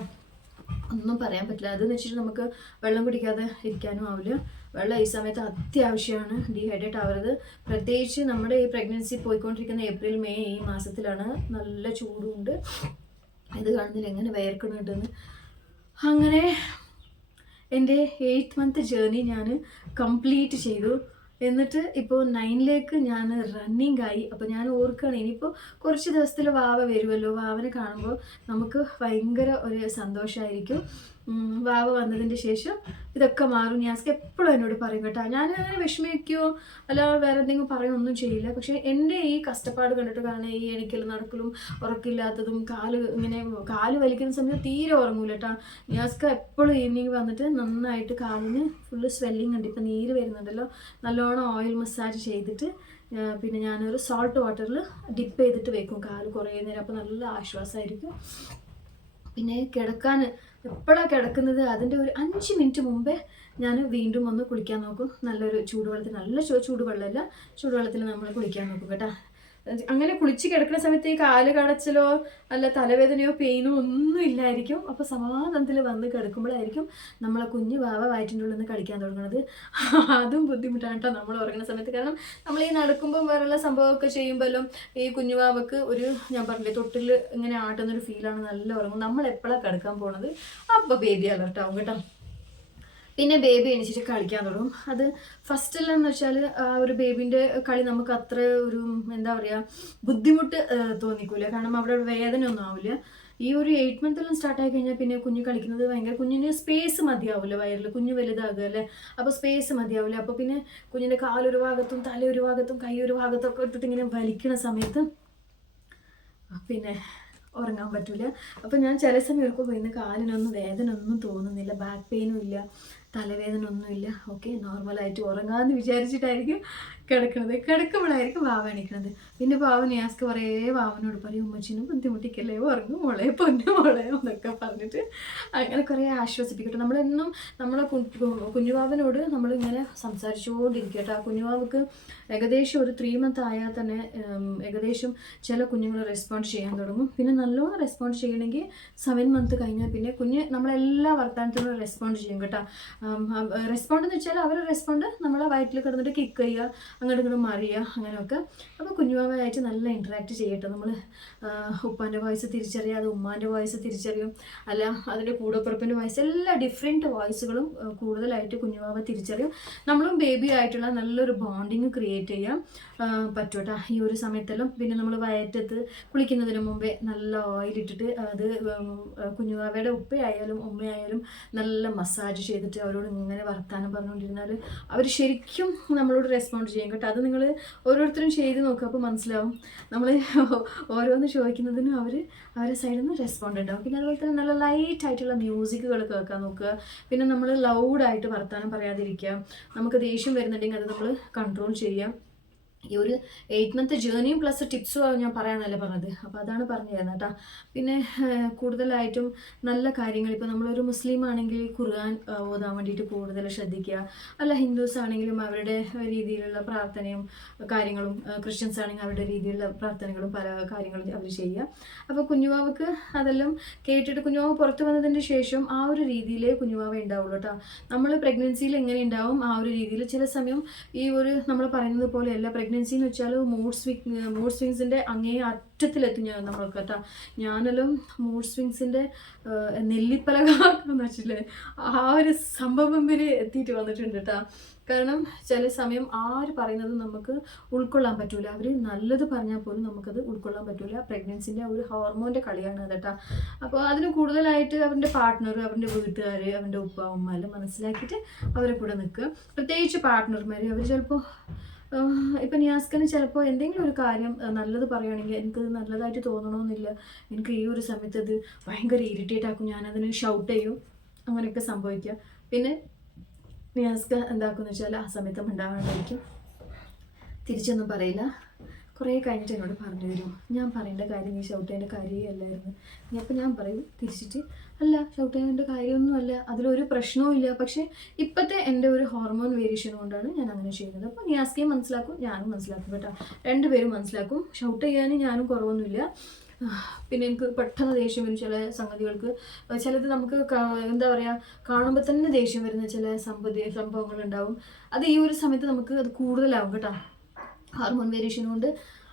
ഒന്നും പറയാൻ പറ്റില്ല. അതെന്ന് വെച്ചിട്ട് നമുക്ക് വെള്ളം കുടിക്കാതെ ഇരിക്കാനും ആവില്ല. വെള്ളം ഈ സമയത്ത് അത്യാവശ്യമാണ്, ഡീഹൈഡ്രേറ്റ് ആവരുത്. പ്രത്യേകിച്ച് നമ്മുടെ ഈ പ്രഗ്നൻസി പോയിക്കൊണ്ടിരിക്കുന്ന ഏപ്രിൽ മെയ് ഈ മാസത്തിലാണ്. നല്ല ചൂടുണ്ട്, ഇത് കാണുന്നില്ല എങ്ങനെ വേർക്കണുണ്ടെന്ന്. അങ്ങനെ എൻ്റെ 8 മന്ത് ജേർണി ഞാൻ കംപ്ലീറ്റ് ചെയ്തു. എന്നിട്ട് ഇപ്പോൾ 9ലേക്ക് ഞാൻ റണ്ണിങ് ആയി. അപ്പോൾ ഞാൻ ഓർക്കുകയാണ്, ഇനിയിപ്പോൾ കുറച്ച് ദിവസത്തിൽ വാവ വരുമല്ലോ, വാവനെ കാണുമ്പോൾ നമുക്ക് ഭയങ്കര ഒരു സന്തോഷമായിരിക്കും. വാവ വന്നതിൻ്റെ ശേഷം ഇതൊക്കെ മാറും. നിയാസ്ക എപ്പോഴും എന്നോട് പറയും കേട്ടോ. ഞാൻ അങ്ങനെ വിഷമിക്കുകയോ അല്ല വേറെ എന്തെങ്കിലും പറയുകയൊന്നും ചെയ്യില്ല. പക്ഷേ എൻ്റെ ഈ കഷ്ടപ്പാട് കണ്ടിട്ട്, കാരണം ഈ എണിക്കലും നടക്കലും ഉറക്കില്ലാത്തതും കാല് വലിക്കുന്ന സമയത്ത് തീരെ ഉറങ്ങൂല കേട്ടോ. നിയാസ്ക എപ്പോഴും ഈവനിങ് വന്നിട്ട് നന്നായിട്ട് കാലിന് ഫുള്ള് സ്വെല്ലിങ് ഉണ്ട്, ഇപ്പം നീര് വരുന്നുണ്ടല്ലോ, നല്ലോണം ഓയിൽ മസാജ് ചെയ്തിട്ട് പിന്നെ ഞാനൊരു സോൾട്ട് വാട്ടറിൽ ഡിപ്പ് ചെയ്തിട്ട് വെക്കും കാല് കുറേ നേരം. അപ്പോൾ നല്ല ആശ്വാസമായിരിക്കും. പിന്നെ കിടക്കാൻ എപ്പോഴാണ് കിടക്കുന്നത് അതിൻ്റെ ഒരു 5 മിനിറ്റ് മുമ്പേ ഞാൻ വീണ്ടും ഒന്ന് കുളിക്കാൻ നോക്കും. നല്ലൊരു ചൂടുവെള്ളത്തിൽ, നല്ല ചൂടുവെള്ളമല്ല, ചൂടുവെള്ളത്തിൽ നമ്മൾ കുളിക്കാൻ നോക്കും കേട്ടോ. അങ്ങനെ കുളിച്ച് കിടക്കുന്ന സമയത്ത് ഈ കാല് കടച്ചിലോ അല്ല തലവേദനയോ പെയിനോ ഒന്നും ഇല്ലായിരിക്കും. അപ്പോൾ സമാധാനത്തിൽ വന്ന് കിടക്കുമ്പോഴായിരിക്കും നമ്മളെ കുഞ്ഞ് വാവ വയറ്റിൻ്റെ ഉള്ളിൽ നിന്ന് കളിക്കാൻ തുടങ്ങുന്നത്. അതും ബുദ്ധിമുട്ടാണ് കേട്ടോ നമ്മൾ ഉറങ്ങുന്ന സമയത്ത്. കാരണം നമ്മൾ ഈ നടക്കുമ്പോൾ വേറെയുള്ള സംഭവമൊക്കെ ചെയ്യുമ്പോഴും ഈ കുഞ്ഞു വാവക്ക് ഒരു, ഞാൻ പറഞ്ഞില്ലേ, തൊട്ടിൽ ഇങ്ങനെ ആട്ടുന്നൊരു ഫീലാണ്, നല്ല ഉറങ്ങും. നമ്മൾ എപ്പോഴാണ് കിടക്കാൻ പോണത് അപ്പോൾ ബേബി അലർട്ടാവും കേട്ടോ. പിന്നെ ബേബി എണീച്ചിട്ട് കളിക്കാൻ തുടങ്ങും. അത് ഫസ്റ്റിലെന്ന് വെച്ചാൽ ആ ഒരു ബേബീൻ്റെ കളി നമുക്ക് അത്ര ഒരു എന്താ പറയുക ബുദ്ധിമുട്ട് തോന്നിക്കൂല, കാരണം അവിടെ വേദന ഒന്നും ആവില്ല. ഈ ഒരു 8 മന്തെല്ലാം സ്റ്റാർട്ടായി കഴിഞ്ഞാൽ പിന്നെ കുഞ്ഞ് കളിക്കുന്നത് ഭയങ്കര, കുഞ്ഞിന് സ്പേസ് മതിയാവില്ല വയറിൽ, കുഞ്ഞ് വലുതാകുക അല്ലേ, അപ്പോൾ സ്പേസ് മതിയാവില്ല. അപ്പോൾ പിന്നെ കുഞ്ഞിൻ്റെ കാലൊരു ഭാഗത്തും തല ഒരു ഭാഗത്തും കൈ ഒരു ഭാഗത്തും ഒക്കെ ഇട്ടിട്ട് ഇങ്ങനെ വലിക്കണ സമയത്ത് പിന്നെ ഉറങ്ങാൻ പറ്റില്ല. അപ്പോൾ ഞാൻ ചില സമയം ഓർക്കുമ്പോൾ ഇന്ന് കാലിനൊന്നും വേദന ഒന്നും തോന്നുന്നില്ല, ബാക്ക് പെയിനും ഇല്ല, തലവേദന ഒന്നുമില്ല. ഓക്കെ, നോർമലായിട്ട് ഉറങ്ങാമെന്ന് വിചാരിച്ചിട്ടായിരിക്കും കിടക്കുമ്പോഴായിരിക്കും വാവ എണീക്കണത്. പിന്നെ പാവ നിയാസ്ക്ക് കുറേ വാവനോട് പറയും, ഉമ്മച്ചിനും ബുദ്ധിമുട്ടിക്കല്ലേ, ഉറങ്ങും മോളെ, പൊന്നു മോളെ എന്നൊക്കെ പറഞ്ഞിട്ട് അങ്ങനെ കുറേ ആശ്വസിപ്പിക്കട്ടെ. നമ്മളെന്നും നമ്മളെ കുഞ്ഞുവാവനോട് നമ്മളിങ്ങനെ സംസാരിച്ചുകൊണ്ടിരിക്കുക കേട്ടോ. ആ കുഞ്ഞുവാവക്ക് ഏകദേശം ഒരു 3 month ആയാൽ തന്നെ ഏകദേശം ചില കുഞ്ഞുങ്ങൾ റെസ്പോണ്ട് ചെയ്യാൻ തുടങ്ങും. പിന്നെ നല്ലോണം റെസ്പോണ്ട് ചെയ്യണമെങ്കിൽ 7 month കഴിഞ്ഞാൽ പിന്നെ കുഞ്ഞ് നമ്മളെല്ലാ വർത്തമാനത്തിനും റെസ്പോണ്ട് ചെയ്യും കേട്ടോ. റെസ്പോണ്ട് എന്ന് വെച്ചാൽ അവരുടെ റെസ്പോണ്ട് നമ്മളെ വയറ്റിൽ കിടന്നിട്ട് കിക്ക് ചെയ്യുക, അങ്ങോട്ട് ഇങ്ങോട്ട് മറിയുക, അങ്ങനെയൊക്കെ. അപ്പോൾ കുഞ്ഞുവാവയായിട്ട് നല്ല ഇൻട്രാക്ട് ചെയ്യട്ടെ. നമ്മൾ ഉപ്പാൻ്റെ വോയിസ് തിരിച്ചറിയാം, അത് ഉമ്മാൻ്റെ വോയിസ് തിരിച്ചറിയും, അല്ല അതിൻ്റെ കൂടപ്പിറപ്പിൻ്റെ വോയിസ്, എല്ലാ ഡിഫറെൻറ്റ് വോയിസുകളും കൂടുതലായിട്ട് കുഞ്ഞുവാവ തിരിച്ചറിയും. നമ്മളും ബേബി ആയിട്ടുള്ള നല്ലൊരു ബോണ്ടിങ് ക്രിയേറ്റ് ചെയ്യാൻ പറ്റൂട്ടാ ഈ ഒരു സമയത്തെല്ലാം. പിന്നെ നമ്മൾ വയറ്റത്ത് കുളിക്കുന്നതിന് മുമ്പേ നല്ല ഓയിലിട്ടിട്ട് അത് കുഞ്ഞുവാവയുടെ ഉപ്പയായാലും ഉമ്മയായാലും നല്ല മസാജ് ചെയ്തിട്ട് അവരോട് ഇങ്ങനെ വർത്താനം പറഞ്ഞുകൊണ്ടിരുന്നാൽ അവർ ശരിക്കും നമ്മളോട് റെസ്പോണ്ട് ചെയ്യും കേട്ടോ. അത് നിങ്ങൾ ഓരോരുത്തരും ചെയ്ത് നോക്കുക, അപ്പോൾ മനസ്സിലാവും. നമ്മൾ ഓരോന്ന് ചോദിക്കുന്നതിനും അവരുടെ സൈഡിൽ നിന്ന് റെസ്പോണ്ട് ഉണ്ടാവും. പിന്നെ അതുപോലെ തന്നെ നല്ല ലൈറ്റ് ആയിട്ടുള്ള മ്യൂസിക്കുകൾ കേൾക്കാൻ നോക്കുക. പിന്നെ നമ്മൾ ലൗഡായിട്ട് വർത്താനം പറയാതിരിക്കുക. നമുക്ക് ദേഷ്യം വരുന്നുണ്ടെങ്കിൽ അത് നമ്മൾ കൺട്രോൾ ചെയ്യാം. ഈ ഒരു 8 month ജേർണിയും പ്ലസ് ടിപ്സും ഞാൻ പറയാനല്ലേ പറഞ്ഞത്, അപ്പോൾ അതാണ് പറഞ്ഞു തരുന്നത് കേട്ടോ. പിന്നെ കൂടുതലായിട്ടും നല്ല കാര്യങ്ങൾ, ഇപ്പോൾ നമ്മളൊരു മുസ്ലിം ആണെങ്കിൽ ഖുർആൻ ഓതാൻ വേണ്ടിയിട്ട് കൂടുതൽ ശ്രദ്ധിക്കുക. അല്ല ഹിന്ദുസ് ആണെങ്കിലും അവരുടെ രീതിയിലുള്ള പ്രാർത്ഥനയും കാര്യങ്ങളും, ക്രിസ്ത്യൻസ് ആണെങ്കിൽ അവരുടെ രീതിയിലുള്ള പ്രാർത്ഥനകളും പല കാര്യങ്ങളും അവർ ചെയ്യുക. അപ്പോൾ കുഞ്ഞുവാവക്ക് അതെല്ലാം കേട്ടിട്ട് കുഞ്ഞുവാവ് പുറത്ത് വന്നതിന് ശേഷം ആ ഒരു രീതിയിലേ കുഞ്ഞുവാവ ഉണ്ടാവുള്ളൂ കേട്ടോ. നമ്മൾ പ്രഗ്നൻസിയിൽ എങ്ങനെ ഉണ്ടാവും ആ ഒരു രീതിയിൽ. ചില സമയം ഈ ഒരു നമ്മൾ പറയുന്നത് പോലെയല്ല പ്രഗ്നൻസി എന്ന് വെച്ചാൽ മൂഡ് സ്വിങ്സിൻ്റെ അങ്ങേ അറ്റത്തിലെത്തും നമ്മൾക്ക് കേട്ടോ. ഞാനെല്ലാം മൂഡ് സ്വിങ്സിൻ്റെ നെല്ലിപ്പലക എന്ന് വെച്ചില്ലേ ആ ഒരു സംഭവം വരെ എത്തിയിട്ട് വന്നിട്ടുണ്ട് കേട്ടോ. കാരണം ചില സമയം ആര് പറയുന്നതും നമുക്ക് ഉൾക്കൊള്ളാൻ പറ്റൂല. അവർ നല്ലത് പറഞ്ഞാൽ പോലും നമുക്കത് ഉൾക്കൊള്ളാൻ പറ്റൂല. പ്രഗ്നൻസിൻ്റെ ഒരു ഹോർമോൻ്റെ കളിയാണ് അത് കേട്ടോ. അപ്പോൾ അതിന് കൂടുതലായിട്ട് അവരുടെ പാർട്ട്ണർ, അവരുടെ വീട്ടുകാർ, അവരുടെ ഉപ്പ ഉമ്മ എല്ലാം മനസ്സിലാക്കിയിട്ട് അവരെ കൂടെ നിൽക്കുക. പ്രത്യേകിച്ച് പാർട്ട്ണർമാർ, അവർ ചിലപ്പോൾ ഇപ്പം നിയാസ്കന് ചിലപ്പോൾ എന്തെങ്കിലും ഒരു കാര്യം നല്ലത് പറയുകയാണെങ്കിൽ എനിക്കത് നല്ലതായിട്ട് തോന്നണമെന്നില്ല. എനിക്ക് ഈ ഒരു സമയത്ത് അത് ഭയങ്കര ഇറിറ്റേറ്റ് ആക്കും, ഞാനതിന് ഷൗട്ട് ചെയ്യും, അങ്ങനെയൊക്കെ സംഭവിക്കുക. പിന്നെ നിയാസ്ക എന്താക്കുമെന്ന് വെച്ചാൽ ആ സമയത്ത് ഉണ്ടാവാണ്ടായിരിക്കും, തിരിച്ചൊന്നും പറയില്ല. കുറേ കഴിഞ്ഞിട്ട് എന്നോട് പറഞ്ഞു തരും, ഞാൻ പറയേണ്ട കാര്യം നീ ഷൗട്ട് ചെയ്യേണ്ട കാര്യമേ അല്ലായിരുന്നു. അപ്പോൾ ഞാൻ പറയും തിരിച്ചിട്ട്, അല്ല ഷൗട്ട് ചെയ്യേണ്ട കാര്യമൊന്നുമല്ല, അതിലൊരു പ്രശ്നവും ഇല്ല, പക്ഷേ ഇപ്പോഴത്തെ എൻ്റെ ഒരു ഹോർമോൺ വേരിയേഷൻ കൊണ്ടാണ് ഞാൻ അങ്ങനെ ചെയ്യുന്നത്. അപ്പോൾ നിയാസ്കയും മനസ്സിലാക്കും, ഞാനും മനസ്സിലാക്കും കേട്ടോ. രണ്ടുപേരും മനസ്സിലാക്കും. ഷൗട്ട് ചെയ്യാനും ഞാനും കുറവൊന്നുമില്ല. പിന്നെ എനിക്ക് പെട്ടെന്ന് ദേഷ്യം വരും ചില സംഗതികൾക്ക്. ചിലത് നമുക്ക് എന്താ പറയുക, കാണുമ്പോൾ തന്നെ ദേഷ്യം വരുന്ന ചില സംഭവങ്ങളുണ്ടാവും. അത് ഈ ഒരു സമയത്ത് നമുക്ക് അത് കൂടുതലാവും കേട്ടോ, ഹോർമോൺ വേരിയേഷൻ കൊണ്ട്.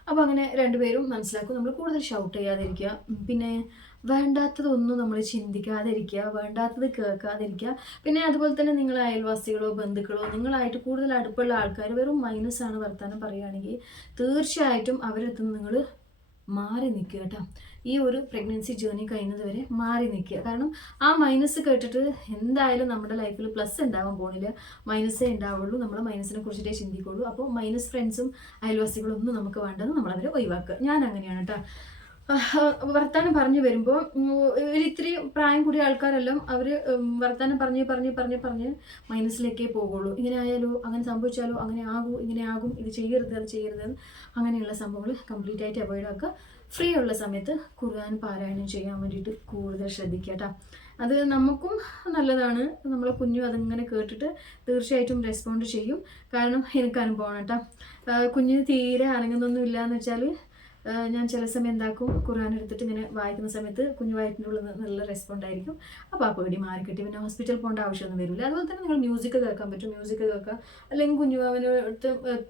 അപ്പോൾ അങ്ങനെ രണ്ടുപേരും മനസ്സിലാക്കും. നമ്മൾ കൂടുതൽ ഷൗട്ട് ചെയ്യാതിരിക്കുക. പിന്നെ വേണ്ടാത്തതൊന്നും നമ്മൾ ചിന്തിക്കാതിരിക്കുക, വേണ്ടാത്തത് കേൾക്കാതിരിക്കുക. പിന്നെ അതുപോലെ തന്നെ നിങ്ങൾ അയൽവാസികളോ ബന്ധുക്കളോ നിങ്ങളായിട്ട് കൂടുതൽ അടുപ്പുള്ള ആൾക്കാർ വെറും മൈനസാണ് വർത്താനം പറയുകയാണെങ്കിൽ തീർച്ചയായിട്ടും അവരെത്തുന്ന നിങ്ങൾ മാറി നിൽക്കുക കേട്ടോ. ഈ ഒരു പ്രഗ്നൻസി ജേർണി കഴിയുന്നത് വരെ മാറി നിൽക്കുക. കാരണം ആ മൈനസ് കേട്ടിട്ട് എന്തായാലും നമ്മുടെ ലൈഫിൽ പ്ലസ് ഉണ്ടാവാൻ പോകുന്നില്ല, മൈനസേ ഉണ്ടാവുള്ളൂ. നമ്മൾ മൈനസിനെ കുറിച്ചിട്ടേ ചിന്തിക്കുള്ളൂ. അപ്പോൾ മൈനസ് ഫ്രണ്ട്സും അയൽവാസികളും ഒന്നും നമുക്ക് വേണ്ടത് നമ്മളവരെ ഒഴിവാക്കുക. ഞാൻ അങ്ങനെയാണ് കേട്ടോ. വർത്താനം പറഞ്ഞു വരുമ്പോൾ ഒരിത്തിരി പ്രായം കൂടിയ ആൾക്കാരെല്ലാം അവർ വർത്താനം പറഞ്ഞ് മൈനസിലേക്കേ പോകുള്ളൂ. ഇങ്ങനെ ആയാലോ, അങ്ങനെ സംഭവിച്ചാലോ, അങ്ങനെ ആകൂ, ഇങ്ങനെ ആകും, ഇത് ചെയ്യരുത്, അത് ചെയ്യരുത്, അങ്ങനെയുള്ള സംഭവങ്ങൾ കംപ്ലീറ്റ് ആയിട്ട് അവോയ്ഡ് ആക്കുക. ഫ്രീ ഉള്ള സമയത്ത് ഖുർആൻ പാരായണം ചെയ്യാൻ വേണ്ടിയിട്ട് കൂടുതൽ ശ്രദ്ധിക്കുക കേട്ടോ. അത് നമുക്കും നല്ലതാണ്. നമ്മളെ കുഞ്ഞും അതിങ്ങനെ കേട്ടിട്ട് തീർച്ചയായിട്ടും റെസ്പോണ്ട് ചെയ്യും. കാരണം എനിക്ക് അനുഭവമാണ് കേട്ടോ. കുഞ്ഞിന് തീരെ അനങ്ങുന്നൊന്നും ഇല്ല എന്ന് വെച്ചാൽ ഞാൻ ചില സമയം എന്താക്കും, ഖുർആൻ എടുത്തിട്ട് ഇങ്ങനെ വായിക്കുന്ന സമയത്ത് കുഞ്ഞു വയറ്റിൻ്റെ ഉള്ളിൽ നല്ല റെസ്പോണ്ട് ആയിരിക്കും. അപ്പോൾ ആ പേടി മാറിക്കിട്ടി പിന്നെ ഹോസ്പിറ്റലിൽ പോകേണ്ട ആവശ്യമൊന്നും വരില്ല. അതുപോലെ തന്നെ നിങ്ങൾ മ്യൂസിക് കേൾക്കാൻ പറ്റും, മ്യൂസിക് കേൾക്കുക. അല്ലെങ്കിൽ കുഞ്ഞുവാവിനടുത്ത്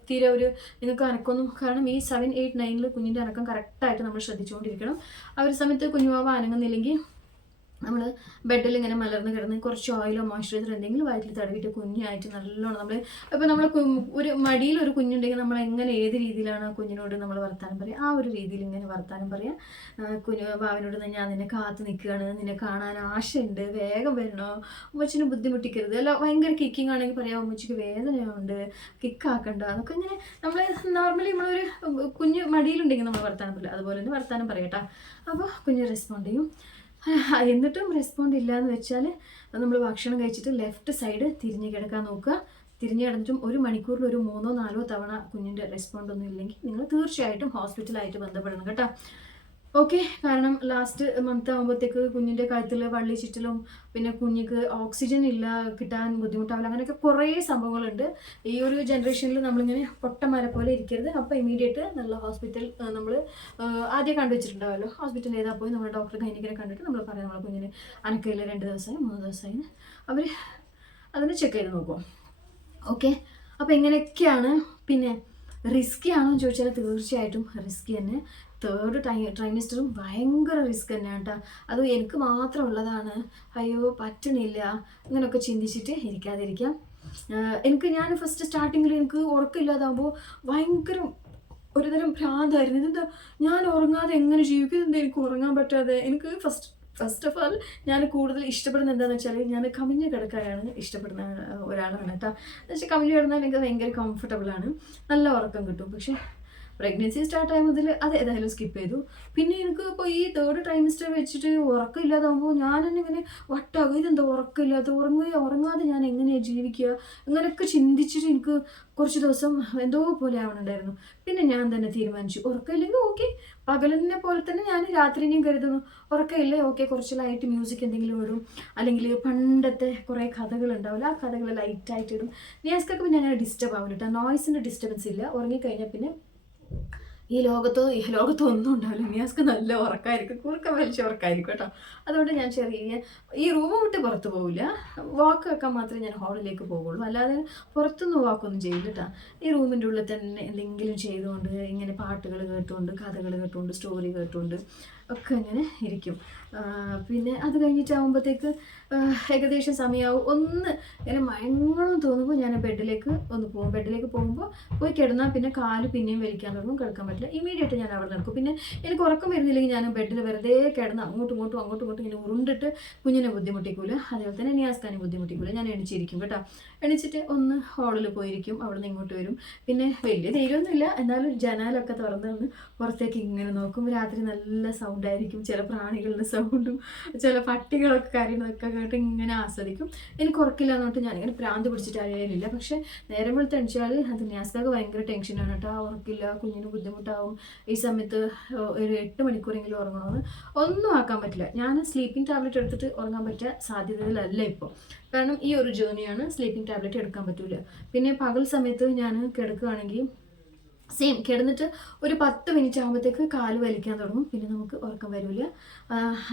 തീരെ നിങ്ങൾക്ക് അനക്കൊന്നും, കാരണം ഈ 7, 8, 9 കുഞ്ഞിൻ്റെ അനക്കം കറക്റ്റായിട്ട് നമ്മൾ ശ്രദ്ധിച്ചുകൊണ്ടിരിക്കണം. ആ ഒരു സമയത്ത് കുഞ്ഞുവാവ അനങ്ങുന്നില്ലെങ്കിൽ നമ്മൾ ബെഡിൽ ഇങ്ങനെ മലർന്ന് കിടന്ന് കുറച്ച് ഓയിലോ മോയ്സ്ചറൈസർ എന്തെങ്കിലും വയറ്റിൽ തടവിയിട്ട് കുഞ്ഞായിട്ട് നല്ലോണം നമ്മൾ ഇപ്പോൾ നമ്മൾ ഒരു മടിയിൽ ഒരു കുഞ്ഞുണ്ടെങ്കിൽ നമ്മൾ എങ്ങനെ ഏത് രീതിയിലാണ് ആ കുഞ്ഞിനോട് നമ്മൾ വർത്താനം പറയുക, ആ ഒരു രീതിയിൽ ഇങ്ങനെ വർത്താനം പറയാം. കുഞ്ഞു ഭാവനോട് ഞാൻ നിന്നെ കാത്തു നിൽക്കുകയാണ്, നിന്നെ കാണാൻ ആശയുണ്ട്, വേഗം വരണോ, ഉമ്മച്ചിനെ ബുദ്ധിമുട്ടിക്കരുത്, അല്ല ഭയങ്കര കിക്കിങ് ആണെങ്കിൽ പറയാം ഉമ്മച്ചിക്ക് വേദനയുണ്ട്, കിക്കാക്കണ്ട എന്നൊക്കെ ഇങ്ങനെ നമ്മൾ നോർമലി നമ്മളൊരു കുഞ്ഞ് മടിയിലുണ്ടെങ്കിൽ നമ്മൾ വർത്താനം പറയില്ല, അതുപോലെ തന്നെ വർത്താനം പറയട്ടോ. അപ്പോൾ കുഞ്ഞ് റെസ്പോണ്ട് ചെയ്യും. എന്നിട്ടും റെസ്പോണ്ട് ഇല്ല എന്ന് വെച്ചാൽ നമ്മൾ ഭക്ഷണം കഴിച്ചിട്ട് ലെഫ്റ്റ് സൈഡ് തിരിഞ്ഞ് കിടക്കാൻ നോക്കുക. തിരിഞ്ഞ് കിടന്നിട്ടും 1 മണിക്കൂറിൽ ഒരു 3-4 തവണ കുഞ്ഞിൻ്റെ റെസ്പോണ്ട് ഒന്നും ഇല്ലെങ്കിൽ നിങ്ങൾ തീർച്ചയായിട്ടും ഹോസ്പിറ്റലായിട്ട് ബന്ധപ്പെടണം കേട്ടോ. ഓക്കെ, കാരണം ലാസ്റ്റ് മന്ത് ആകുമ്പോഴത്തേക്ക് കുഞ്ഞിൻ്റെ കഴുത്തിൽ വള്ളി ചുറ്റലും പിന്നെ കുഞ്ഞിക്ക് ഓക്സിജൻ ഇല്ല, കിട്ടാൻ ബുദ്ധിമുട്ടാവില്ല, അങ്ങനെയൊക്കെ കുറേ സംഭവങ്ങളുണ്ട്. ഈ ഒരു ജനറേഷനിൽ നമ്മളിങ്ങനെ പൊട്ടന്മാരെ പോലെ ഇരിക്കരുത്. അപ്പോൾ ഇമീഡിയറ്റ് നല്ല ഹോസ്പിറ്റൽ നമ്മൾ ആദ്യം കണ്ടുവച്ചിട്ടുണ്ടാവല്ലോ, ഹോസ്പിറ്റൽ ഏതാ പോയി നമ്മൾ ഡോക്ടർ ഗൈനിക്കിനെ കണ്ടിട്ട് നമ്മൾ പറയാം നമ്മളെ കുഞ്ഞിന് അനക്കയില്ല 2 ദിവസമായി 3 ദിവസമായി, അവർ അതിന് ചെക്ക് ചെയ്ത് നോക്കും. ഓക്കെ, അപ്പോൾ ഇങ്ങനെയൊക്കെയാണ്. പിന്നെ റിസ്കി ആണോ എന്ന് ചോദിച്ചാൽ തീർച്ചയായിട്ടും റിസ്കി തന്നെ. 3rd ട്രൈമിസ്റ്ററും ഭയങ്കര റിസ്ക് തന്നെയാണ് കേട്ടോ. അതും എനിക്ക് മാത്രമുള്ളതാണ്, അയ്യോ പറ്റണില്ല ഇങ്ങനെയൊക്കെ ചിന്തിച്ചിട്ട് ഇരിക്കാതിരിക്കാം. ഞാൻ ഫസ്റ്റ് സ്റ്റാർട്ടിങ്ങിൽ എനിക്ക് ഉറക്കമില്ലാതാകുമ്പോൾ ഭയങ്കര ഒരുതരം ഭ്രാന്തായിരുന്നു. ഇതെന്താ ഞാൻ ഉറങ്ങാതെ എങ്ങനെ ജീവിക്കും, ഇതെന്താ എനിക്ക് ഉറങ്ങാൻ പറ്റാതെ. എനിക്ക് ഫസ്റ്റ് ഓഫ് ഓൾ ഞാൻ കൂടുതൽ ഇഷ്ടപ്പെടുന്നത് എന്താണെന്ന് വെച്ചാൽ ഞാൻ കമിഞ്ഞ് കിടക്കാനാണ് ഇഷ്ടപ്പെടുന്ന ഒരാളാണ് കേട്ടോ. എന്ന് വെച്ചാൽ കമിഞ്ഞ് കിടന്നാൽ എനിക്ക് ഭയങ്കര കംഫർട്ടബിളാണ്, നല്ല ഉറക്കം കിട്ടും. പക്ഷേ പ്രഗ്നൻസി സ്റ്റാർട്ട് ആയ മുതൽ അത് ഏതായാലും സ്കിപ്പ് ചെയ്തു. പിന്നെ എനിക്ക് ഇപ്പോൾ ഈ 3rd ട്രൈമിസ്റ്റർ വെച്ചിട്ട് ഉറക്കമില്ലാതാകുമ്പോൾ ഞാൻ തന്നെ ഇങ്ങനെ വട്ടാകും, ഇതെന്താ ഉറക്കമില്ലാത്ത, ഉറങ്ങാതെ ഞാൻ എങ്ങനെയാണ് ജീവിക്കുക, ഇങ്ങനെയൊക്കെ ചിന്തിച്ചിട്ട് എനിക്ക് കുറച്ച് ദിവസം എന്തോ പോലെ ആവണുണ്ടായിരുന്നു. പിന്നെ ഞാൻ തന്നെ തീരുമാനിച്ചു, ഉറക്കമില്ലെങ്കിൽ ഓക്കെ, പകലിനെ പോലെ തന്നെ ഞാൻ രാത്രിനെയും കരുതുന്നു. ഉറക്കമില്ലേ ഓക്കെ, കുറച്ച് ലൈറ്റ് മ്യൂസിക് എന്തെങ്കിലും ഇടും, അല്ലെങ്കിൽ പണ്ടത്തെ കുറേ കഥകൾ ഉണ്ടാവില്ല, ആ കഥകൾ ലൈറ്റായിട്ട് ഇടും. നിയാസ്കൊക്കെ പിന്നെ അങ്ങനെ ഡിസ്റ്റർബ് ആവില്ല കേട്ടോ, നോയ്സിൻ്റെ ഡിസ്റ്റർബൻസ് ഇല്ല. ഉറങ്ങിക്കഴിഞ്ഞാൽ പിന്നെ ഈ ലോകത്തോ ഒന്നും ഉണ്ടാവില്ല. നിയാസ്ക്ക് നല്ല ഉറക്കമായിരിക്കും, കുറുക്കം വലിച്ച ഉറക്കമായിരിക്കും കേട്ടോ. അതുകൊണ്ട് ഞാൻ ചെറിയ ഈ റൂം വിട്ട് പുറത്ത് പോവില്ല, വാക്ക് വെക്കാൻ മാത്രമേ ഞാൻ ഹാളിലേക്ക് പോകുള്ളൂ, അല്ലാതെ പുറത്തൊന്നും വാക്കൊന്നും ചെയ്യില്ല കേട്ടോ. ഈ റൂമിൻ്റെ ഉള്ളിൽ തന്നെ എന്തെങ്കിലും ചെയ്തുകൊണ്ട് ഇങ്ങനെ പാട്ടുകൾ കേട്ടുകൊണ്ട്, കഥകൾ കേട്ടുകൊണ്ട്, സ്റ്റോറി കേട്ടുകൊണ്ട് ഒക്കെ ഇങ്ങനെ ഇരിക്കും. പിന്നെ അത് കഴിഞ്ഞിട്ടാകുമ്പോഴത്തേക്ക് ഏകദേശം സമയമാവും, ഒന്ന് ഇങ്ങനെ മയങ്ങണം തോന്നുമ്പോൾ ഞാൻ ബെഡിലേക്ക് ഒന്ന് പോകും. ബെഡിലേക്ക് പോകുമ്പോൾ പോയി കിടന്നാൽ പിന്നെ കാല് പിന്നെയും വലിക്കാൻ തുടങ്ങും, കിടക്കാൻ പറ്റില്ല. ഇമീഡിയറ്റ് ഞാൻ അവിടെ നടക്കും. പിന്നെ എനിക്ക് ഉറക്കം വരുന്നില്ലെങ്കിൽ ഞാൻ ബെഡിൽ വെറുതെ കിടന്ന് അങ്ങോട്ടും ഇങ്ങോട്ടും ഇങ്ങനെ ഉരുണ്ടിട്ട് കുഞ്ഞിനെ ബുദ്ധിമുട്ടിക്കൂല, അതേപോലെ തന്നെ നിയാസ്കാനെ ബുദ്ധിമുട്ടിക്കൂല. ഞാൻ എണിച്ചിരിക്കും കേട്ടോ. എണിച്ചിട്ട് ഒന്ന് ഹാളിൽ പോയിരിക്കും, അവിടെ നിന്ന് ഇങ്ങോട്ട് വരും. പിന്നെ വലിയ ധൈര്യമൊന്നുമില്ല, എന്നാലും ജനാലൊക്കെ തുറന്ന് പുറത്തേക്ക് ഇങ്ങനെ നോക്കും. രാത്രി നല്ല സൗണ്ടായിരിക്കും, ചില പ്രാണികളുടെ സൗണ്ടും ചില പട്ടികളൊക്കെ കരയുന്നതൊക്കെ കേട്ട് ഇങ്ങനെ ആസ്വദിക്കും. എനിക്ക് ഉറക്കില്ല എന്നിട്ട് ഞാനിങ്ങനെ പ്രാന്ത് പിടിച്ചിട്ട് അറിയാനില്ല. പക്ഷേ നേരം വെളുത്ത് എണിച്ചാൽ അത് നിയാസ്കൊക്കെ ഭയങ്കര ടെൻഷനാണ് കേട്ടോ, ഉറക്കില്ല, കുഞ്ഞിന് ബുദ്ധിമുട്ടാവും, ഈ സമയത്ത് ഒരു 8 മണിക്കൂറെങ്കിലും ഉറങ്ങണമെന്ന്. ഒന്നും ആക്കാൻ പറ്റില്ല. ഞാൻ സ്ലീപ്പിംഗ് ടാബ്ലറ്റ് എടുത്തിട്ട് ഉറങ്ങാൻ പറ്റിയ സാധ്യതയിലല്ല ഇപ്പോൾ, കാരണം ഈ ഒരു ജേർണിയാണ്, സ്ലീപ്പിംഗ് ടാബ്ലറ്റ് എടുക്കാൻ പറ്റില്ല. പിന്നെ പകൽ സമയത്ത് ഞാൻ കിടക്കുകയാണെങ്കിൽ സെയിം കിടന്നിട്ട് ഒരു 10 മിനിറ്റ് ആകുമ്പോഴത്തേക്ക് കാല് വലിക്കാൻ തുടങ്ങും, പിന്നെ നമുക്ക് ഉറക്കം വരില്ല.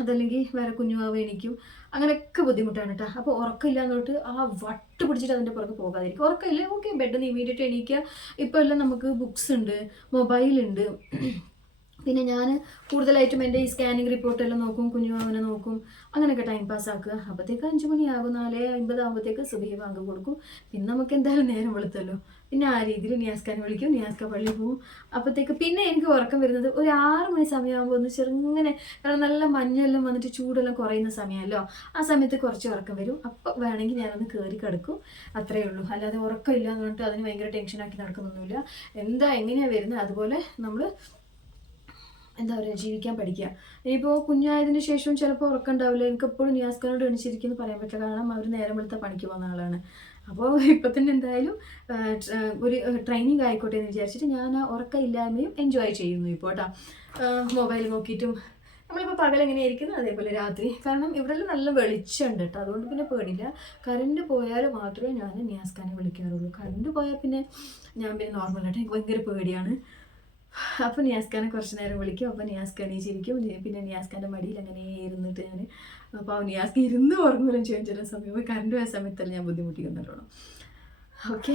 അതല്ലെങ്കിൽ വേറെ കുഞ്ഞുമാവ് എണീക്കും, അങ്ങനെയൊക്കെ ബുദ്ധിമുട്ടാണ് കേട്ടോ. അപ്പോൾ ഉറക്കമില്ല എന്നിട്ട് ആ വട്ട് പിടിച്ചിട്ട് അതിൻ്റെ പുറത്ത് പോകാതിരിക്കും. ഉറക്കമില്ല ഓക്കെ, ബെഡിൽ നിന്ന് ഇമീഡിയറ്റ് എണീക്കുക. ഇപ്പോൾ എല്ലാം നമുക്ക് ബുക്സ് ഉണ്ട്, മൊബൈലുണ്ട്. പിന്നെ ഞാൻ കൂടുതലായിട്ടും എൻ്റെ ഈ സ്കാനിങ് റിപ്പോർട്ടെല്ലാം നോക്കും, കുഞ്ഞുമാവനെ നോക്കും, അങ്ങനെയൊക്കെ ടൈം പാസ് ആക്കുക. അപ്പോഴത്തേക്ക് 5 മണിയാകും, 4:50 ആകുമ്പോഴത്തേക്ക് സുബഹി ബാങ്ക് കൊടുക്കും. പിന്നെ നമുക്ക് എന്തായാലും നേരം വെളുത്തല്ലോ. പിന്നെ ആ രീതിയിൽ നിയാസ്കാനെ വിളിക്കും, നിയാസ്ക പള്ളി പോവും. അപ്പോഴത്തേക്ക് പിന്നെ എനിക്ക് ഉറക്കം വരുന്നത് ഒരു 6 മണി സമയമാകുമ്പോൾ ഒന്ന് ചെറുങ്ങനെ, കാരണം നല്ല മഞ്ഞെല്ലാം വന്നിട്ട് ചൂടെല്ലാം കുറയുന്ന സമയമല്ലോ, ആ സമയത്ത് കുറച്ച് ഉറക്കം വരും. അപ്പോൾ വേണമെങ്കിൽ ഞാനൊന്ന് കയറി കിടക്കും, അത്രയേ ഉള്ളൂ. അല്ലാതെ ഉറക്കമില്ല എന്ന് പറഞ്ഞിട്ട് അതിന് ഭയങ്കര ടെൻഷനാക്കി നടക്കുന്നൊന്നുമില്ല. എങ്ങനെയാണ് വരുന്നത് അതുപോലെ നമ്മൾ എന്താ പറയുക, ജീവിക്കാൻ പഠിക്കുക. ഇനിയിപ്പോൾ കുഞ്ഞായതിന് ശേഷവും ചിലപ്പോൾ ഉറക്കം ഉണ്ടാവില്ല. എനിക്കെപ്പോഴും നിയാസ്കാനോട് എണിച്ചിരിക്കുന്നു പറയാൻ പറ്റില്ല, കാരണം അവർ നേരം വെളുത്ത പണിക്ക് പോകുന്ന ആളാണ്. അപ്പോൾ ഇപ്പം തന്നെ എന്തായാലും ഒരു ട്രെയിനിങ് ആയിക്കോട്ടെ എന്ന് വിചാരിച്ചിട്ട് ഞാൻ ആ ഉറക്കമില്ലായ്മയും എൻജോയ് ചെയ്യുന്നു ഇപ്പോൾ കേട്ടോ. മൊബൈൽ നോക്കിയിട്ടും നമ്മളിപ്പോൾ പകൽ എങ്ങനെയായിരിക്കുന്നു അതേപോലെ രാത്രി, കാരണം ഇവിടെ നല്ല വെളിച്ചമുണ്ട് കേട്ടോ, അതുകൊണ്ട് പിന്നെ പേടിയില്ല. കറണ്ട് പോയാൽ മാത്രമേ ഞാൻ നിയാസ്കാനെ വിളിക്കാറുള്ളൂ. കറണ്ട് പോയാൽ പിന്നെ ഞാൻ പിന്നെ നോർമലായിട്ട് എനിക്ക് ഭയങ്കര പേടിയാണ്. അപ്പോൾ നിയാസ്കാനെ കുറച്ച് നേരം വിളിക്കും. അപ്പോൾ നിയാസ്ക എണീച്ചിരിക്കും. പിന്നെ നിയാസ്കാൻ്റെ മടിയിൽ അങ്ങനെ ഇരുന്നിട്ട് ഞാൻ, അപ്പോൾ നിയാസ്ക ഇരുന്ന് ഉറങ്ങുമല്ലോ ചെയ്യും ചില സമയം. കറണ്ട് പോയ സമയത്തല്ല ഞാൻ ബുദ്ധിമുട്ടിക്കുന്നുണ്ടോ. ഓക്കെ,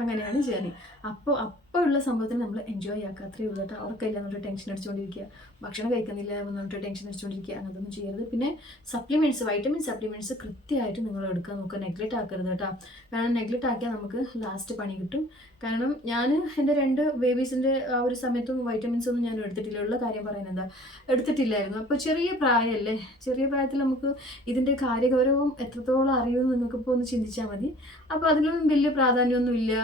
അങ്ങനെയാണ് ജേർണി. അപ്പോൾ ഇപ്പോഴുള്ള സംഭവത്തിന് നമ്മൾ എൻജോയ് ആക്കുക, അത്രയേ ഉള്ളൂ കേട്ടോ. ഉറക്കമില്ല എന്നിട്ട് ടെൻഷൻ അടിച്ചുകൊണ്ടിരിക്കുക, ഭക്ഷണം കഴിക്കുന്നില്ല എന്നിട്ട് ടെൻഷൻ അടിച്ചുകൊണ്ടിരിക്കുക, അങ്ങനത്തൊന്നും ചെയ്യരുത്. പിന്നെ സപ്ലിമെൻറ്റ്സ്, വൈറ്റമിൻ സപ്ലിമെൻറ്റ്സ് കൃത്യമായിട്ട് നിങ്ങൾ എടുക്കാൻ നോക്കുക, നെഗ്ലക്റ്റ് ആക്കരുത് കേട്ടോ. കാരണം നെഗ്ലക്റ്റ് ആക്കിയാൽ നമുക്ക് ലാസ്റ്റ് പണി കിട്ടും. കാരണം ഞാൻ എൻ്റെ 2 ബേബീസിൻ്റെ ആ ഒരു സമയത്തും വൈറ്റമിൻസ് ഒന്നും ഞാൻ എടുത്തിട്ടില്ല, ഉള്ള കാര്യം പറയുന്നത് എടുത്തിട്ടില്ലായിരുന്നു. അപ്പോൾ ചെറിയ പ്രായമല്ലേ, ചെറിയ പ്രായത്തിൽ നമുക്ക് ഇതിൻ്റെ കാര്യഗൗരവം എത്രത്തോളം അറിയുമെന്ന് നിങ്ങൾക്കിപ്പോൾ ഒന്ന് ചിന്തിച്ചാൽ മതി. അപ്പോൾ അതിലൊന്നും വലിയ പ്രാധാന്യമൊന്നുമില്ല.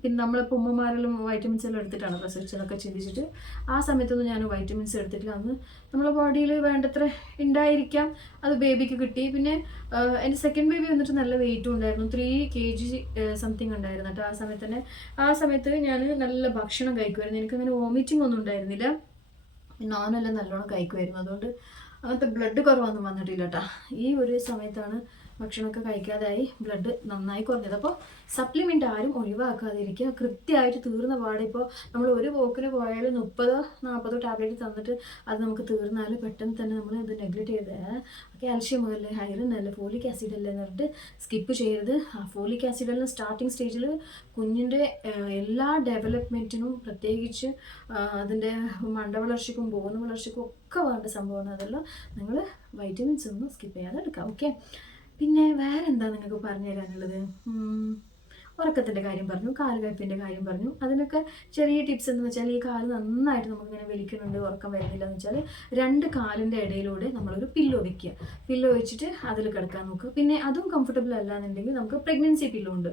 പിന്നെ നമ്മളിപ്പോൾ ഉമ്മമാരെല്ലാം വൈറ്റമിൻസ് എല്ലാം എടുത്തിട്ടാണ് പ്രസവിച്ചതൊക്കെ ചിന്തിച്ചിട്ട് ആ സമയത്തൊന്നും ഞാൻ വൈറ്റമിൻസ് എടുത്തിട്ടില്ല. അന്ന് നമ്മളെ ബോഡിയിൽ വേണ്ടത്ര ഉണ്ടായിരിക്കാം, അത് ബേബിക്ക് കിട്ടി. പിന്നെ എൻ്റെ സെക്കൻഡ് ബേബി വന്നിട്ട് നല്ല വെയിറ്റും ഉണ്ടായിരുന്നു, 3 kg സംതിങ് ഉണ്ടായിരുന്നു കേട്ടോ. ആ സമയത്ത് ഞാൻ നല്ല ഭക്ഷണം കഴിക്കുമായിരുന്നു, എനിക്കങ്ങനെ വോമിറ്റിംഗ് ഒന്നും ഉണ്ടായിരുന്നില്ല, ഞാനെല്ലാം നല്ലോണം കഴിക്കുമായിരുന്നു. അതുകൊണ്ട് അങ്ങനത്തെ ബ്ലഡ് കുറവൊന്നും വന്നിട്ടില്ല കേട്ടോ. ഈ ഒരു സമയത്താണ് ഭക്ഷണമൊക്കെ കഴിക്കാതായി ബ്ലഡ് നന്നായി കുറഞ്ഞത്. അപ്പോൾ സപ്ലിമെൻ്റ് ആരും ഒഴിവാക്കാതിരിക്കുക, കൃത്യമായിട്ട് തീർന്ന പാടെ. ഇപ്പോൾ നമ്മൾ ഒരു പോക്കിന് പോയാൽ 30-40 ടാബ്ലറ്റ് തന്നിട്ട് അത് നമുക്ക് തീർന്നാൽ പെട്ടെന്ന് തന്നെ നമ്മൾ ഇത് നെഗ്ലക്റ്റ് ചെയ്ത് കാൽഷ്യം അല്ലേ, ഐറൺ അല്ലേ, ഫോളിക് ആസിഡ് അല്ലേ എന്ന് പറഞ്ഞിട്ട് സ്കിപ്പ് ചെയ്യരുത്. ആ ഫോളിക് ആസിഡെല്ലാം സ്റ്റാർട്ടിങ് സ്റ്റേജിൽ കുഞ്ഞിൻ്റെ എല്ലാ ഡെവലപ്മെൻറ്റിനും, പ്രത്യേകിച്ച് അതിൻ്റെ മണ്ട വളർച്ചയ്ക്കും ബോൺ വളർച്ചയ്ക്കും ഒക്കെ വേണ്ട സംഭവമാണ്. അതെല്ലാം നിങ്ങൾ വൈറ്റമിൻസ് ഒന്നും സ്കിപ്പ് ചെയ്യാതെ എടുക്കാം. ഓക്കെ, പിന്നെ വേറെ എന്താ നിങ്ങൾക്ക് പറഞ്ഞു തരാനുള്ളത്? ഉറക്കത്തിൻ്റെ കാര്യം പറഞ്ഞു, കാലുകയ്പ്പിൻ്റെ കാര്യം പറഞ്ഞു. അതിനൊക്കെ ചെറിയ ടിപ്സ് എന്ന് വെച്ചാൽ, ഈ കാല് നന്നായിട്ട് നമുക്കിങ്ങനെ വലിക്കുന്നുണ്ട്, ഉറക്കം വരുന്നില്ല എന്ന് വെച്ചാൽ 2 കാലിൻ്റെ ഇടയിലൂടെ നമ്മളൊരു പില്ലോ വെക്കുക, പില്ലോ വെച്ചിട്ട് അതിൽ കിടക്കാൻ നോക്കുക. പിന്നെ അതും കംഫർട്ടബിൾ അല്ല എന്നുണ്ടെങ്കിൽ നമുക്ക് പ്രഗ്നൻസി പില്ലോ ഉണ്ട്,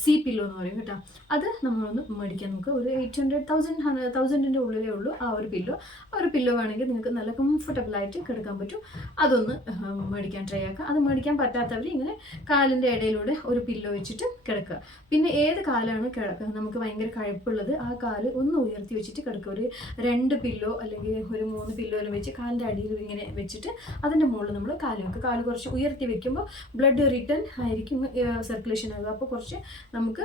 സി പില്ലോ എന്ന് പറയും കേട്ടോ. അത് നമ്മളൊന്ന് മേടിക്കാൻ നോക്കുക. ഒരു 800-1000 ഉള്ളിലേ ഉള്ളൂ ആ ഒരു പില്ലോ വേണമെങ്കിൽ നിങ്ങൾക്ക് നല്ല കംഫർട്ടബിളായിട്ട് കിടക്കാൻ പറ്റും. അതൊന്ന് മേടിക്കാൻ ട്രൈ ആക്കുക. അത് മേടിക്കാൻ പറ്റാത്തവർ ഇങ്ങനെ കാലിൻ്റെ ഇടയിലൂടെ ഒരു പില്ലോ വെച്ചിട്ട് കിടക്കുക. പിന്നെ ഏത് കാലാണ് നമുക്ക് ഭയങ്കര കഴപ്പുള്ളത്, ആ കാല് ഒന്ന് ഉയർത്തി വെച്ചിട്ട് കിടക്കുക. ഒരു 2 പില്ലോ അല്ലെങ്കിൽ ഒരു 3 പില്ലോയിലും വെച്ച് കാലിൻ്റെ അടിയിൽ ഇങ്ങനെ വെച്ചിട്ട് അതിൻ്റെ മുകളിൽ നമ്മൾ കാല് വെക്കുക. കാല് കുറച്ച് ഉയർത്തി വെക്കുമ്പോൾ ബ്ലഡ് റിട്ടേൺ ആയിരിക്കും സർക്കുലേഷൻ ആകുക, അപ്പോൾ കുറച്ച് നമുക്ക്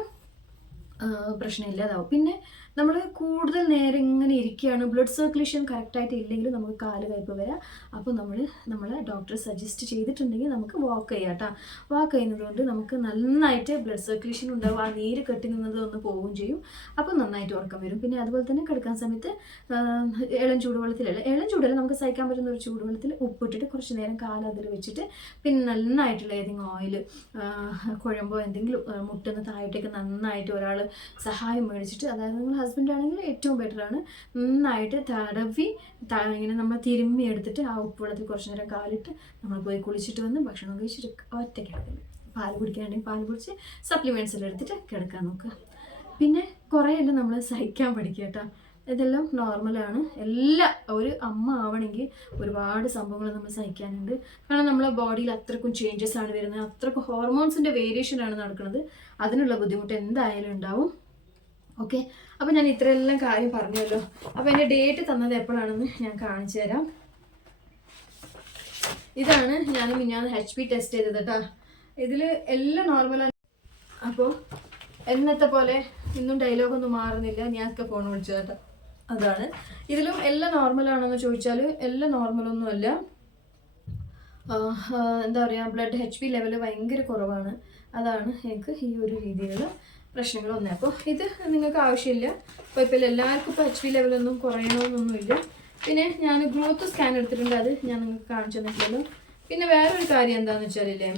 പ്രശ്നമില്ലാതാവും. പിന്നെ നമ്മൾ കൂടുതൽ നേരം ഇങ്ങനെ ഇരിക്കുകയാണ്, ബ്ലഡ് സർക്കുലേഷൻ കറക്റ്റായിട്ട് ഇല്ലെങ്കിൽ നമുക്ക് കാല് കയ്പ്പ് വരാം. അപ്പോൾ നമ്മളെ ഡോക്ടർ സജസ്റ്റ് ചെയ്തിട്ടുണ്ടെങ്കിൽ നമുക്ക് വാക്ക് ചെയ്യാം കേട്ടോ. വാക്ക് ചെയ്യുന്നത് കൊണ്ട് നമുക്ക് നന്നായിട്ട് ബ്ലഡ് സർക്കുലേഷൻ ഉണ്ടാവും, ആ നീര് കെട്ടി നിന്നത് ഒന്ന് പോവുകയും ചെയ്യും, അപ്പോൾ നന്നായിട്ട് ഉറക്കം വരും. പിന്നെ അതുപോലെ തന്നെ കിടക്കാൻ സമയത്ത് ഇളം ചൂടുവെള്ളത്തിൽ നമുക്ക് സഹിക്കാൻ പറ്റുന്ന ഒരു ചൂടുവെള്ളത്തിൽ ഉപ്പിട്ടിട്ട് കുറച്ച് നേരം കാല് അതിൽ വെച്ചിട്ട് പിന്നെ നന്നായിട്ടുള്ള ഏതെങ്കിലും ഓയിൽ കുഴമ്പോ എന്തെങ്കിലും മുട്ടുന്ന താഴോട്ടേക്ക് നന്നായിട്ട് ഒരാൾ സഹായം മേടിച്ചിട്ട്, അതായത് നിങ്ങൾ ഹസ്ബൻഡ് ആണെങ്കിൽ ഏറ്റവും ബെറ്ററാണ്, നന്നായിട്ട് തടവി ഇങ്ങനെ നമ്മൾ തിരുമ്മി എടുത്തിട്ട് ആ ഉപ്പുവെള്ളത്തിൽ കുറച്ച് നേരം കാലിട്ട് നമ്മൾ പോയി കുളിച്ചിട്ട് വന്ന് ഭക്ഷണം കഴിച്ചിട്ട് ഒറ്റയ്ക്ക് കിടക്കുന്നത്. പാല് കുടിക്കാണെങ്കിൽ പാല് കുടിച്ച് സപ്ലിമെൻറ്റ്സ് എല്ലാം എടുത്തിട്ട് കിടക്കാൻ നോക്കുക. പിന്നെ കുറേയെല്ലാം നമ്മൾ സഹിക്കാൻ പഠിക്കുക കേട്ടോ. ഇതെല്ലാം നോർമലാണ്. ഒരു അമ്മ ആവണമെങ്കിൽ ഒരുപാട് സംഭവങ്ങൾ നമ്മൾ സഹിക്കാനുണ്ട്. കാരണം നമ്മളെ ബോഡിയിൽ അത്രക്കും ചേഞ്ചസ് ആണ് വരുന്നത്, അത്രക്കും ഹോർമോൺസിൻ്റെ വേരിയേഷനാണ് നടക്കുന്നത്. അതിനുള്ള ബുദ്ധിമുട്ട് എന്തായാലും ഉണ്ടാവും. ഓക്കെ, അപ്പോൾ ഞാൻ ഇത്രയെല്ലാം കാര്യം പറഞ്ഞല്ലോ. അപ്പോൾ എൻ്റെ ഡേറ്റ് തന്നത് എപ്പോഴാണെന്ന് ഞാൻ കാണിച്ചു തരാം. ഇതാണ് ഞാൻ മിനിഞ്ഞാന്ന് HP ടെസ്റ്റ് ചെയ്തത് കേട്ടോ. ഇതിൽ എല്ലാം നോർമലാണ്. അപ്പോൾ എന്നത്തെ പോലെ ഇന്നും ഡയലോഗൊന്നും മാറുന്നില്ല, ഞാനൊക്കെ ഫോൺ വിളിച്ചത് കേട്ടോ. അതാണ്, ഇതിലും എല്ലാം നോർമലാണെന്ന് ചോദിച്ചാൽ എല്ലാം നോർമലൊന്നുമല്ല. എന്താ പറയുക, ബ്ലഡ് HP ലെവൽ ഭയങ്കര കുറവാണ്. അതാണ് എനിക്ക് ഈ ഒരു രീതിയിലുള്ള പ്രശ്നങ്ങളൊന്നും. അപ്പോൾ ഇത് നിങ്ങൾക്ക് ആവശ്യമില്ല, കുഴപ്പമില്ല. എല്ലാവർക്കും ഇപ്പോൾ HP ലെവലൊന്നും കുറയണമെന്നൊന്നുമില്ല. പിന്നെ ഞാൻ ഗ്രോത്ത് സ്കാൻ എടുത്തിട്ടുണ്ട്, അത് ഞാൻ നിങ്ങൾക്ക് കാണിച്ചു തന്നിട്ടുള്ളൂ. പിന്നെ വേറൊരു കാര്യം എന്താണെന്ന് വെച്ചാലില്ലേ,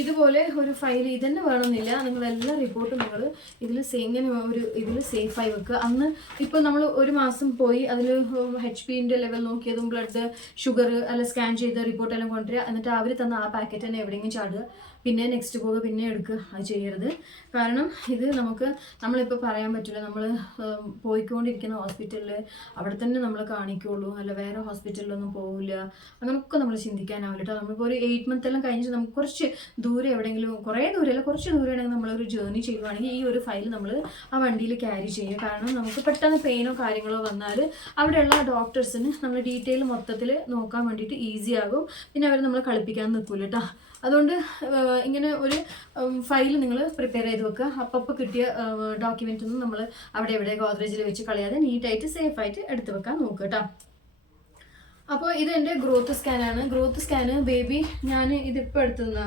ഇതുപോലെ ഒരു ഫയൽ ഇതന്നെ വേണമെന്നില്ല, നിങ്ങളെല്ലാ റിപ്പോർട്ടും നിങ്ങൾ ഇതിൽ സേഫായി വെക്കുക. അന്ന് ഇപ്പോൾ നമ്മൾ ഒരു മാസം പോയി അതിൽ HP-ൻ്റെ ലെവൽ നോക്കിയതും ബ്ലഡ് ഷുഗർ അല്ല സ്കാൻ ചെയ്ത റിപ്പോർട്ടെല്ലാം കൊണ്ടുവരിക, എന്നിട്ട് അവർ തന്ന ആ പാക്കറ്റ് തന്നെ എവിടെയെങ്കിലും ചാടുക, പിന്നെ നെക്സ്റ്റ് പോകുക, പിന്നെ എടുക്കുക. അത് ചെയ്യരുത്. കാരണം ഇത് നമ്മളിപ്പോൾ പറയാൻ പറ്റില്ല, നമ്മൾ പോയിക്കൊണ്ടിരിക്കുന്ന ഹോസ്പിറ്റലിൽ അവിടെ തന്നെ നമ്മൾ കാണിക്കുകയുള്ളൂ, അല്ല വേറെ ഹോസ്പിറ്റലിലൊന്നും പോകില്ല, അങ്ങനെയൊക്കെ നമ്മൾ ചിന്തിക്കാനാവില്ല കേട്ടോ. നമ്മളിപ്പോൾ ഒരു 8 month എല്ലാം കഴിഞ്ഞിട്ട് നമുക്ക് കുറച്ച് ദൂരെ എവിടെയെങ്കിലും, കുറേ ദൂരമല്ല കുറച്ച് ദൂരെയാണെങ്കിൽ നമ്മളൊരു ജേർണി ചെയ്യുവാണെങ്കിൽ ഈ ഒരു ഫയൽ നമ്മൾ ആ വണ്ടിയിൽ ക്യാരി ചെയ്യുക. കാരണം നമുക്ക് പെട്ടെന്ന് പെയിനോ കാര്യങ്ങളോ വന്നാൽ അവിടെയുള്ള ഡോക്ടേഴ്സിന് നമ്മൾ ഡീറ്റെയിൽ മൊത്തത്തിൽ നോക്കാൻ വേണ്ടിയിട്ട് ഈസി ആകും. പിന്നെ അവർ നമ്മളെ കളിപ്പിക്കാൻ നിൽക്കില്ല കേട്ടോ. അതുകൊണ്ട് ഇങ്ങനെ ഒരു ഫയൽ നിങ്ങൾ പ്രിപ്പയർ ചെയ്ത് വെക്കുക. അപ്പോൾ കിട്ടിയ ഡോക്യുമെൻ്റൊന്നും നമ്മൾ അവിടെ ഗോദ്രേജിൽ വെച്ച് കളയാതെ നീറ്റായിട്ട് സേഫായിട്ട് എടുത്ത് വെക്കാൻ നോക്കുക കേട്ടോ. അപ്പോൾ ഇത് എൻ്റെ ഗ്രോത്ത് സ്കാനാണ്. ഗ്രോത്ത് സ്കാന് ബേബി ഞാൻ ഇതിപ്പോൾ എടുത്തുന്ന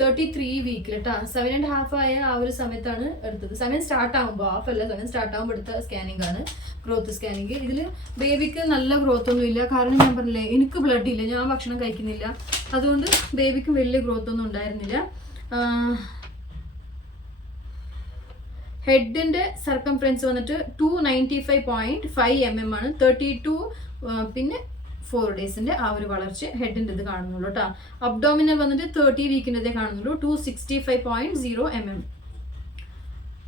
33 വീക്കിൽ കേട്ടോ. 7.5 ആയ ആ ഒരു സമയത്താണ് എടുത്തത്. 7 സ്റ്റാർട്ട് ആകുമ്പോൾ, ഹാഫ് അല്ല, 7 സ്റ്റാർട്ട് ആകുമ്പോൾ എടുത്ത സ്കാനിങ് ആണ്, ഗ്രോത്ത് സ്കാനിങ്. ഇതിൽ ബേബിക്ക് നല്ല ഗ്രോത്ത് ഒന്നും ഇല്ല. കാരണം ഞാൻ പറഞ്ഞില്ലേ, എനിക്ക് ബ്ലഡ് ഇല്ല, ഞാൻ ഭക്ഷണം കഴിക്കുന്നില്ല, അതുകൊണ്ട് ബേബിക്കും വലിയ ഗ്രോത്ത് ഒന്നും ഉണ്ടായിരുന്നില്ല. ഹെഡിൻ്റെ സർക്കംഫറൻസ് വന്നിട്ട് 295.5 mm ആണ്. 32 പിന്നെ 4 ഡേയ്സിൻ്റെ ആ ഒരു വളർച്ച ഹെഡിൻ്റെ ഇത് കാണുന്നുള്ളൂ കേട്ടോ. അബ്ഡോമിനൽ വന്നിട്ട് 30 വീക്കിൻ്റെതേ കാണുന്നുള്ളൂ, 265.0 mm.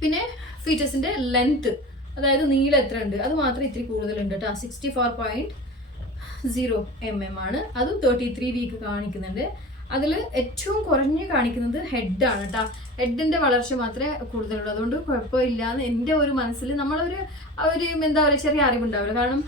പിന്നെ ഫീറ്റസിൻ്റെ ലെങ്ത്ത്, അതായത് നീളം എത്ര ഉണ്ട്, അത് മാത്രം ഇത്തിരി കൂടുതലുണ്ട് കേട്ടോ. 64.0 mm ആണ്. അതും 33 വീക്ക് കാണിക്കുന്നുണ്ട്. അതിൽ ഏറ്റവും കുറഞ്ഞ് കാണിക്കുന്നത് ഹെഡാണ് കേട്ടോ. ഹെഡിൻ്റെ വളർച്ച മാത്രമേ കൂടുതലുള്ളൂ. അതുകൊണ്ട് കുഴപ്പമില്ലാന്ന് എൻ്റെ ഒരു മനസ്സിൽ നമ്മളൊരു എന്താ പറയുക, ചെറിയ അറിവുണ്ടാവില്ല. കാരണം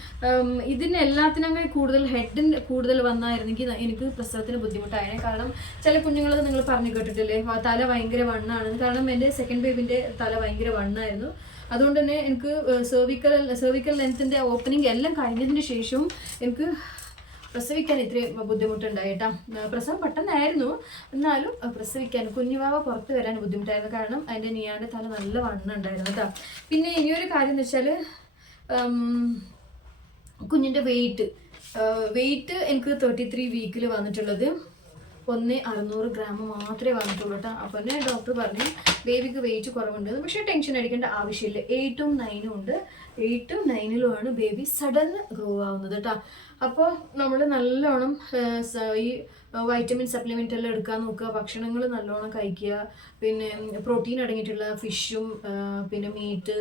ഇതിനെല്ലാത്തിനങ്ങനെ കൂടുതൽ ഹെഡിൻ്റെ കൂടുതൽ വന്നായിരുന്നെങ്കിൽ എനിക്ക് പ്രസവത്തിന് ബുദ്ധിമുട്ടായിരുന്നു. കാരണം ചില കുഞ്ഞുങ്ങളത് നിങ്ങൾ പറഞ്ഞു കേട്ടിട്ടില്ലേ, തല ഭയങ്കര വണ്ണാണ്. കാരണം എൻ്റെ സെക്കൻഡ് ബേബിൻ്റെ തല ഭയങ്കര വണ്ണായിരുന്നു. അതുകൊണ്ട് തന്നെ എനിക്ക് സെർവിക്കൽ ലെങ്ത്തിൻ്റെ ഓപ്പണിംഗ് എല്ലാം കഴിഞ്ഞതിന് ശേഷവും എനിക്ക് പ്രസവിക്കാൻ ഇത്തിരി ബുദ്ധിമുട്ടുണ്ടായിട്ടാ. പ്രസവം പെട്ടെന്നായിരുന്നു, എന്നാലും പ്രസവിക്കാൻ കുഞ്ഞുവാവ പുറത്ത് വരാൻ ബുദ്ധിമുട്ടായിരുന്നു. കാരണം അതിൻ്റെ നീയാൻ്റെ തല നല്ല വണ്ണം ഉണ്ടായിരുന്നു കേട്ടോ. പിന്നെ ഇനിയൊരു കാര്യം എന്ന് വെച്ചാൽ കുഞ്ഞിൻ്റെ വെയിറ്റ് എനിക്ക് 33 വീക്കിൽ വന്നിട്ടുള്ളത് 600 ഗ്രാം മാത്രമേ വന്നിട്ടുള്ളൂ കേട്ടോ. അപ്പോൾ തന്നെ ഡോക്ടർ പറഞ്ഞു ബേബിക്ക് വെയിറ്റ് കുറവുണ്ട്. പക്ഷേ ടെൻഷൻ അടിക്കേണ്ട ആവശ്യമില്ല. 8ഉം 9ഉം ഉണ്ട്. 8ഉം 9ലുമാണ് ബേബി സഡൻ ഗ്രോ ആവുന്നത് കേട്ടോ. അപ്പോൾ നമ്മൾ നല്ലോണം ഈ വൈറ്റമിൻ സപ്ലിമെൻ്റ് എല്ലാം എടുക്കാൻ നോക്കുക, ഭക്ഷണങ്ങൾ നല്ലോണം കഴിക്കുക. പിന്നെ പ്രോട്ടീൻ അടങ്ങിയിട്ടുള്ള ഫിഷും പിന്നെ മീറ്റ്,